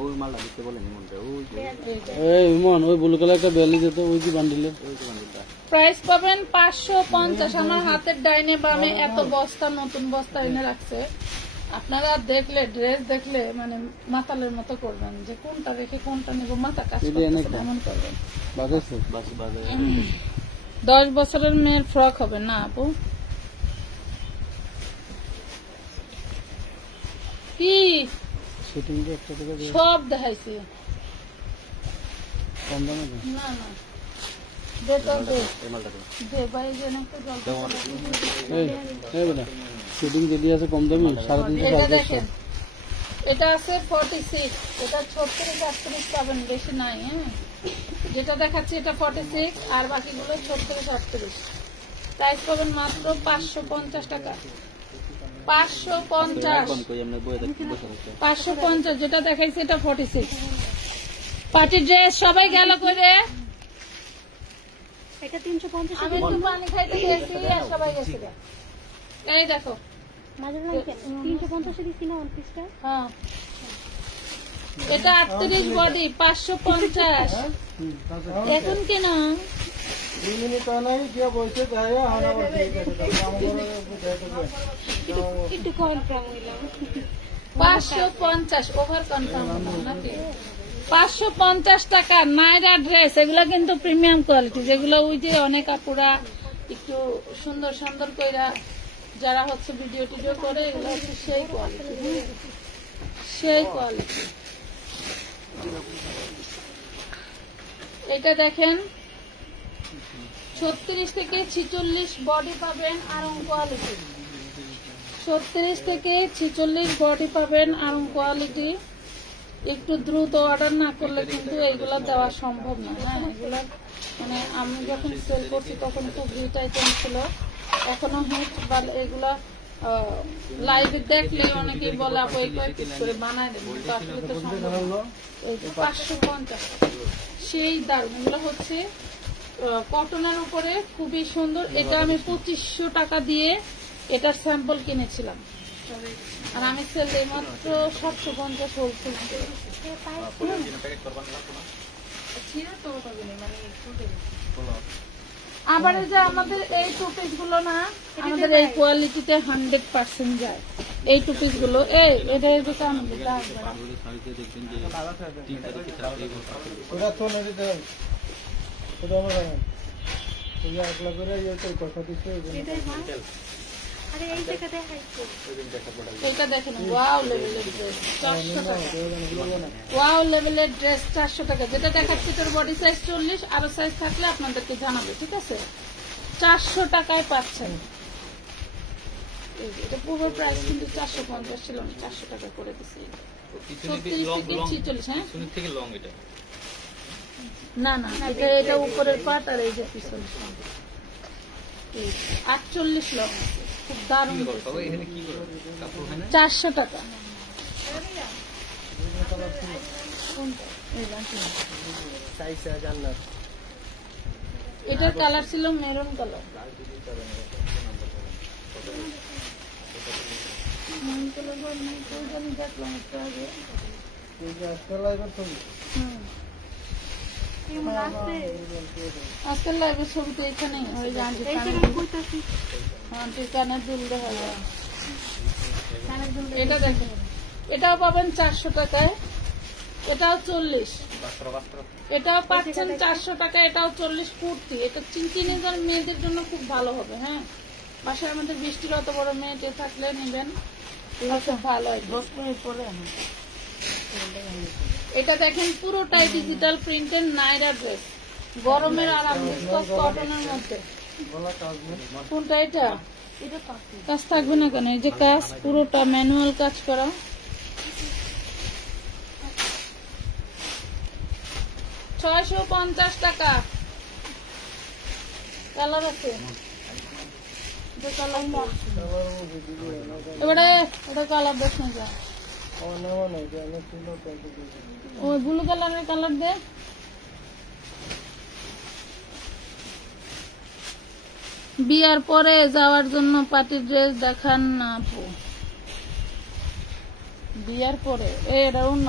ওই মালটা দিতে বলেন মনটা ওই যে এই ইমন ওই ব্লু কালার একটা বেলি যেত ওই যে বান্ডিলের ওই যে বান্ডিলটা প্রাইস পাবেন 550। আমার হাতের ডাইনে বামে এত বস্তা নতুন বস্তা এনে রাখছে, আপনারা দেখলে ড্রেস দেখলে মানে মাতালের মতো করবেন যে কোনটা রেখে কোনটা নেবো, মাথা কাজ করতেছে না, এমন করবেন। 10 বছরের মেয়ের ফ্রক হবে না আপু? কি সব দেখাইছি। না না দে তো দে দে ভাই, যে একটা শুটিং যদি আছে কম দামি 350 এটা দেখেন, এটা আছে 46, এটা 36 38 পাবেন, বেশি নাই। হ্যাঁ, যেটা দেখাচ্ছি এটা 46 আর বাকিগুলো 36 38। প্রাইস পাবেন মাত্র 550 টাকা। 550 যেটা দেখাইছি এটা 46। পার্টি ড্রেস সবাই গেল করে, এটা 350 আমি একটু পানি খাইতে গেছি আর সবাই গেছে। এই দেখো মাঝে মাঝে 350 দিছি না 1 পিসটা। হ্যাঁ, এটা 38 বডি 550। এখন কেন 2 মিনিট নাই যে বলছে তাই আর আবার ঠিক আছে, কাম করে বুঝাইতে হবে। একটু কনফার্ম হইলাম 550 ওভার কনফার্ম নাকি? 550 টাকা নাইরা ড্রেস। এগুলো কিন্তু প্রিমিয়াম কোয়ালিটি, যেগুলো ওই যে অনেক আপুরা একটু সুন্দর সুন্দর কইরা যারা হচ্ছে ভিডিও টিডিও করে, এগুলো হচ্ছে সেই কোয়ালিটি, সেই কোয়ালিটি। এটা দেখেন 36 থেকে 46 বডি পাবেন আরং কোয়ালিটি। 36 থেকে 46 বডি পাবেন আরং কোয়ালিটি। একটু দ্রুত অর্ডার না করলে কিন্তু এইগুলো দেওয়া সম্ভব না। হ্যাঁ, এগুলো মানে আমি যখন সেল করছি তখন খুব হিট আইটেম ছিল, এখনো হিট। বা এগুলা লাইভে দেখলে অনেকেই বলে আপু এই কয়েক পিস করে বানায় দেবেন, কিন্তু আসলে তো সম্ভব না। এই 550 সেই দারুন। এগুলো হচ্ছে কটনের উপরে খুবই সুন্দর। এটা আমি 2500 টাকা দিয়ে এটার স্যাম্পল কিনেছিলাম, আর আমি সেল দিই মাত্র 750 হোলসেল। আবার যে আমাদের এই টু পিস গুলো না, আমাদের এই কোয়ালিটিতে 100% যায় এই টু পিস গুলো। এটা ওরা তো নেই দেন, ওটা আমরা জানেন ওই একলা করে এই তো কথা দিচ্ছে। আরে এই জায়গা দেখাইছো, এটা দেখেন ওয়াও লেভেলের ড্রেস 400 টাকা। ওয়াও লেভেলের ড্রেস 400 টাকা। যেটা দেখাচ্ছি তোর বডি সাইজ 40, আরো সাইজ থাকলে আপনাদেরকে জানাবে, ঠিক আছে? 400 টাকায় পাচ্ছেন। এটা পুরো প্রাইস কিন্তু 450 ছিল, 400 টাকা করে দিচ্ছি। 36 থেকে 46। হ্যাঁ, না না, এটা উপরের পাট আর এই যে পিছন 48 লং, খুব দারুণ। 400 টাকা। এটার কালার ছিল মেরুন কালার। দেখলাম একটু আগে। আজকাল লাইভের ছবিতে এখানে কানের দুল দেখা যায়। এটা দেখেন, এটাও পাবেন 400 টাকায়, এটাও 40, এটাও পাচ্ছেন 400 টাকা, এটাও 40 কুর্তি। এটা চিনচিনিদের মেয়েদের জন্য খুব ভালো হবে। হ্যাঁ, বাসায় আমাদের বৃষ্টির অত বড় মেয়েটে থাকলে নেবেন, খুব ভালো হয়। এটা দেখেন পুরোটাই ডিজিটাল প্রিন্টের নাইরা ড্রেস, গরমের আরাম, কটনের মধ্যে। কোনটা এটা? কাজ থাকবে না কেন? এই যে কাজ পুরোটা ম্যানুয়াল কাজ করা। $650 টাকা। কালার আছে, এবারে এটা কালার দেখ না যা, ওই ব্লু কালারের কালার দে। বিয়ার পরে যাওয়ার জন্য পার্টি ড্রেস দেখান না আপু, বিয়ার পরে। এটা অন্য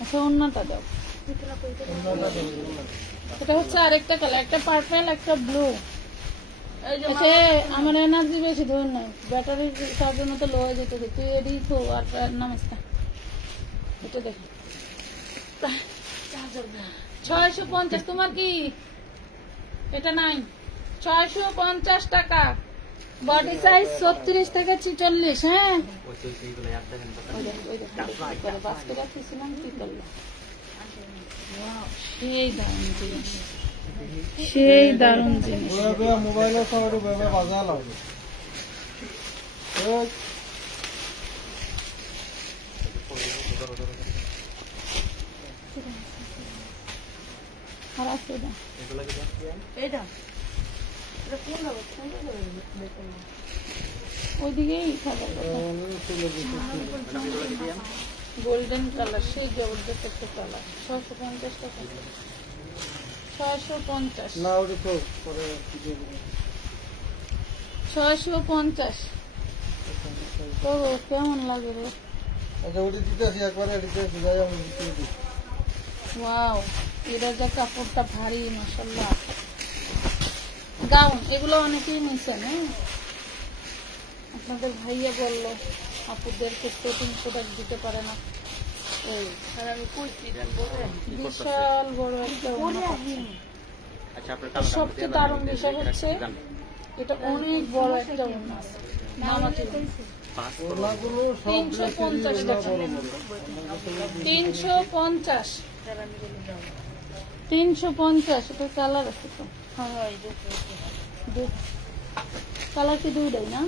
আচ্ছা অন্যটা দাও। এটা হচ্ছে আরেকটা কালার, একটা পার্পল একটা ব্লু। আচ্ছা আমার এনার্জি বেশি ধর না, ব্যাটারি চার্জের মতো লো হয়ে যেতে, তুই এদিকে তো আর নামাজটা এটা দেখ 650। তোমার কি এটা নাই? 650 টাকা, বডি সাইজ 36 থেকে 46। হ্যাঁ বাঁচতে রাখছিলাম, কি করলো? সেই দারুণ জিনিস, সেই দারুণ জিনিস। মোবাইলের সঙ্গে বাজা লাগবে। আর আছে এটা ওইদিকেই খাবার গোল্ডেন কালার, সেই জবরদস্ত একটা কালার। 650 টাকা, 650 না ওটা তো পরে 650। তো কেমন লাগে রে? আচ্ছা ওটা দিতেছি একবারে, এদিকে যাই আমি দিতে দিই। ওয়াও, এটা যে কাপড়টা ভারী মাশাআল্লাহ। গাউন এগুলো অনেকেই নিছেন। হ্যাঁ আপনাদের ভাইয়া বললো আপুদেরকে প্রোটিন প্রোডাক্ট দিতে পারে না, এই বিশাল বড় একটা। সবচেয়ে দারুণ বিষয় হচ্ছে এটা অনেক বড় একটা উন্নাস, নামাজ 350 টাকা, 350, 350। এটা কালার আছে তো, কালার কি দুইটাই না?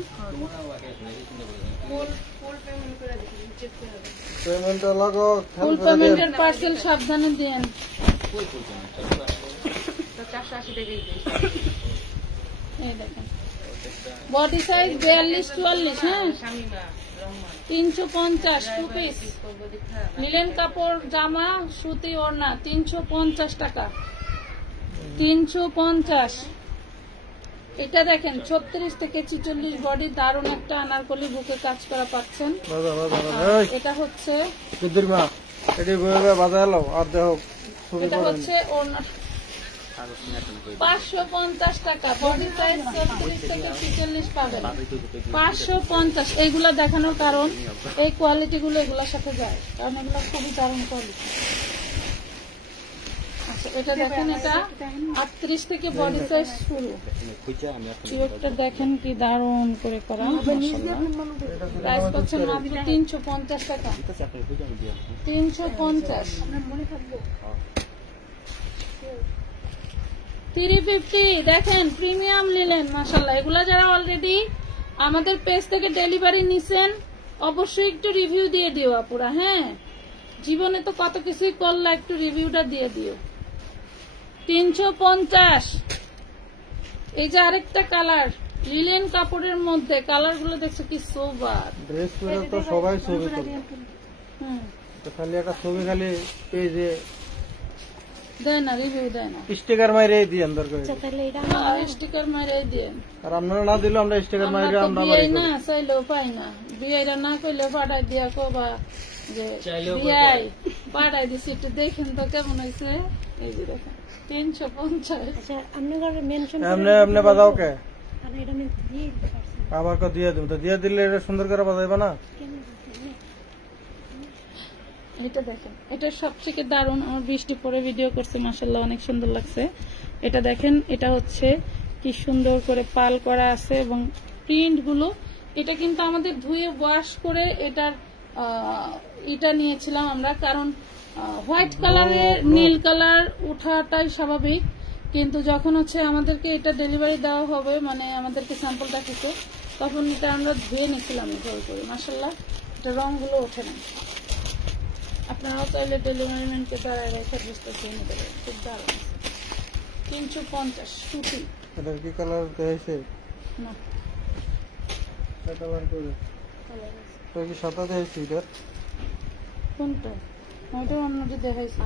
পেমেন্টটা লাগো, ফুল পেমেন্টের পার্সেল সাবধানে দেন। এই দেখেন বডি সাইজ 42-44। হ্যাঁ 350 টু পিস লিলেন কাপড় জামা সুতি ওড়না 350 টাকা, 350। এটা দেখেন 36 থেকে 46 বডি, দারুণ একটা আনারকলি বুকে কাজ করা পাচ্ছেন। এটা হচ্ছে এটা হচ্ছে ওড়না 550 টাকা, বডি সাইজ 36 থেকে 46 পাবেন 550। এইগুলা দেখানোর কারণ এই কোয়ালিটি গুলো এগুলোর সাথে যায়, কারণ এগুলো খুবই দারুণ কোয়ালিটি। আচ্ছা এটা দেখেন, এটা 38 থেকে বডি সাইজ শুরু। টিউবটা দেখেন কি দারুণ করে করা, প্রাইস পাচ্ছেন মাত্র 350 টাকা, 350। 350 দেখেন প্রিমিয়াম নিলেন মাশাআল্লাহ। এগুলা যারা অলরেডি আমাদের পেজ থেকে ডেলিভারি নিছেন অবশ্যই একটু রিভিউ দিয়ে দিও আপুরা। হ্যাঁ জীবনে তো কত কিছুই করলা, একটু রিভিউটা দিয়ে দিও। 350। এই যে আরেকটা কালার লিলেন কাপড়ের মধ্যে, কালার গুলো দেখছো কি সোবার। ড্রেস পরে তো সবাই ছবি তোলে, খালি একটা ছবি খালি পেজে দেয় না, রিভিউ দেয় না, স্টিকার মাইরে দিয়ে আন্দর করে স্টিকার মারে দিয়ে। আর আপনারা না দিলে আমরা স্টিকার মাইরে আমরা বিয়াই না চাইলেও পাই না, বিয়াইরা না কইলে পাঠাই দিয়া কবা যে বিয়াই পাঠাই দিছি একটু দেখেন তো কেমন হয়েছে। এই যে দেখেন 350। আপনি বাজাও কে আমাকে দিয়ে দেব, তো দিয়ে দিলে এটা সুন্দর করে বাজাইবা না। এটা দেখেন, এটা সবথেকে দারুণ, আমার বৃষ্টি পরে ভিডিও করছে মাশাআল্লাহ অনেক সুন্দর লাগছে। এটা দেখেন, এটা হচ্ছে কি সুন্দর করে পাল করা আছে এবং প্রিন্ট গুলো। এটা কিন্তু আমাদের ধুয়ে ওয়াশ করে এটার এটা নিয়েছিলাম আমরা, কারণ হোয়াইট কালারে নীল কালার উঠাটাই স্বাভাবিক, কিন্তু যখন হচ্ছে আমাদেরকে এটা ডেলিভারি দেওয়া হবে, মানে আমাদেরকে স্যাম্পলটা দিতে, তখন এটা আমরা ধুয়ে নিয়েছিলাম এভাবে করে মাশাআল্লাহ, এটা রংগুলো ওঠে না। আপনারাও চাইলে ডেলিভারি ম্যানকে তারা সার্ভিসটা দিয়ে নিতে পারেন, খুব দারুণ। 350 সুতি। এটা কি কালার দেখাইছে না কালার করে তো কি সাদা দেখাইছে এটা কোনটা? ওইটা অন্যটা দেখাইছে।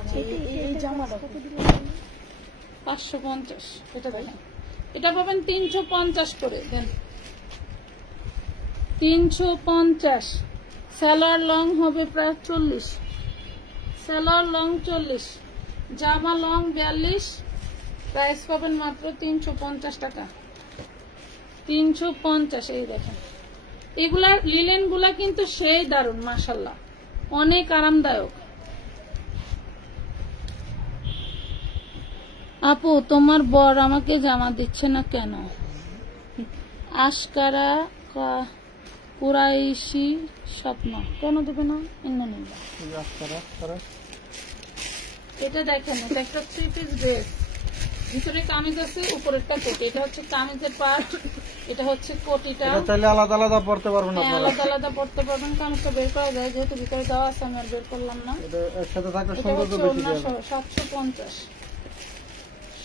এই জামাটা 550। এটা দেখেন, এটা পাবেন 350 করে দেন, 350। সেলার লং হবে প্রায় 40, সেলোয়ার লং 40, জামা লং 42, প্রাইস পাবেন মাত্র 350 টাকা। 350। এই দেখেন এগুলার লিলেন গুলা কিন্তু সেই দারুন, মাশাল্লাহ অনেক আরামদায়ক। আপু তোমার বর আমাকে জামা দিচ্ছে না কেন? আশকারা কুরাইশি স্বপ্ন কেন দেবে না? এটা দেখেন, এটা একটা 3 পিস ড্রেস, ভিতরে কামিজ আছে, উপরেরটা কোটি। এটা হচ্ছে কামিজের পার্ট, এটা হচ্ছে কোটিটা। তাহলে আলাদা আলাদা পড়তে পারবেন হ্যাঁ, আলাদা আলাদা পড়তে পারবেন। কামিজটা বের করা যায়, যেহেতু ভিতরে দেওয়া আছে আমি আর বের করলাম না। এটা একসাথে থাকলে এটা সৌন্দর্য হচ্ছে বেশি ওড়না যাবে। সহ 750।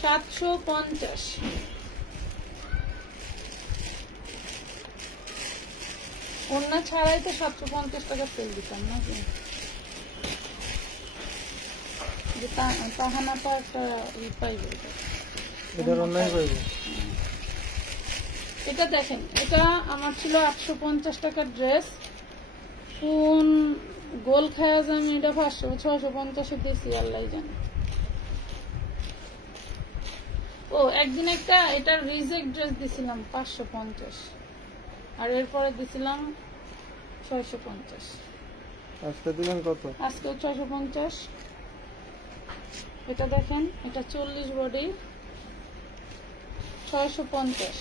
750 ওড়না ছাড়াই তো 750 টাকা সেল দিতাম নাকি? যে তাহানা তো একটা পাইবে। এটার অনলাইন পাইবো। এটা দেখেন, এটা আমার ছিল 850 টাকার ড্রেস। কোন গোল খায়া যে আমি এটা 650 দিয়েছি, আল্লাহ জানে। ও একদিন একটা এটার রিজেক্ট ড্রেস দিছিলাম 550, আর এরপরে দিছিলাম 650। আজকে দিলেন কত? আজকেও 650। এটা দেখেন, এটা 40 বডি, 650।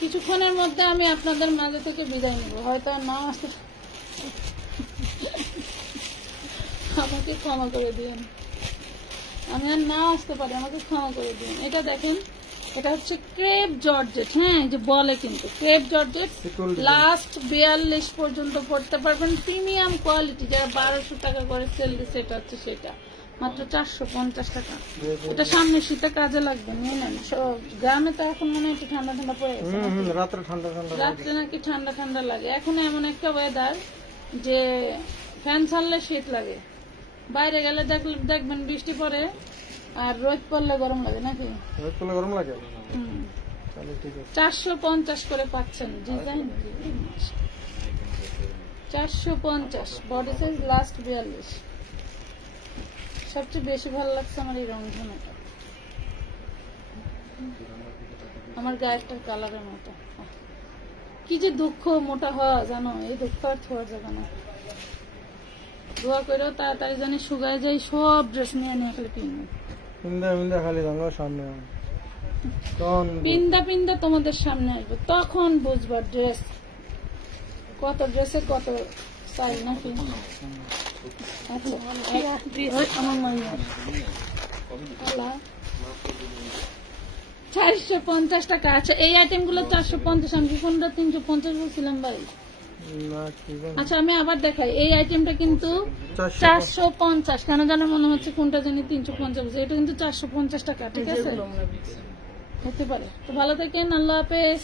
কিছুক্ষণের মধ্যে আমি আপনাদের মাঝে থেকে বিদায় নিব, হয়তো আর নাও আসতে, আমাকে ক্ষমা করে দিন। আমি আর না আসতে পারি, আমাকে ক্ষমা করে দিন। এটা দেখেন, এটা হচ্ছে ক্রেপ জর্জেট। হ্যাঁ, যে বলে কিন্তু ক্রেপ জর্জেট, লাস্ট 42 পর্যন্ত পড়তে পারবেন। প্রিমিয়াম কোয়ালিটি, যারা 1200 টাকা করে সেল দিচ্ছে, এটা হচ্ছে সেটা, মাত্র 450 টাকা। এটা সামনে শীতে কাজে লাগবে, নিয়ে নেন। গ্রামে তো এখন মনে হয় একটু ঠান্ডা ঠান্ডা পড়ে গেছে, রাত্রে ঠান্ডা ঠান্ডা, রাত্রে নাকি ঠান্ডা ঠান্ডা লাগে। এখন এমন একটা ওয়েদার যে ফ্যান ছাড়লে শীত লাগে, বাইরে গেলে দেখবেন বৃষ্টি পড়ে, আর রোদ পড়লে গরম লাগে নাকি? রোদ পড়লে গরম লাগে। তাহলে ঠিক আছে। 450 করে পাচ্ছেন। Design 450, body size last 42। সবচেয়ে বেশি ভালো লাগছে আমার এই রংধনুটা, আমার গায়েরটার কালারের মতো। কি যে দুঃখ মোটা হওয়া, জানো, এই দুঃখ আর থোয়া যাবে না। দোয়া করেও তাড়াতাড়ি জানি শুকায় যাই, সব ড্রেস নিয়ে নিয়ে খালি পিনবো। পিন্দা খালি রঙের সামনে পিন্দা তোমাদের সামনে আসবে, তখন বুঝবা ড্রেস কত, ড্রেসে কত সাইজ নাকি। আচ্ছা, আমার মাইয়ার 450 টাকা। আচ্ছা, এই আইটেম গুলো 450, আমি কি কোনটা 350 বলছিলাম ভাই? আচ্ছা, আমি আবার দেখাই। এই আইটেমটা কিন্তু 450, কেন জানো মনে হচ্ছে কোনটা জানি 350, এটা কিন্তু 450 টাকা। ঠিক আছে, হতে পারে। তো ভালো থাকেন, আল্লাহ হাফেজ।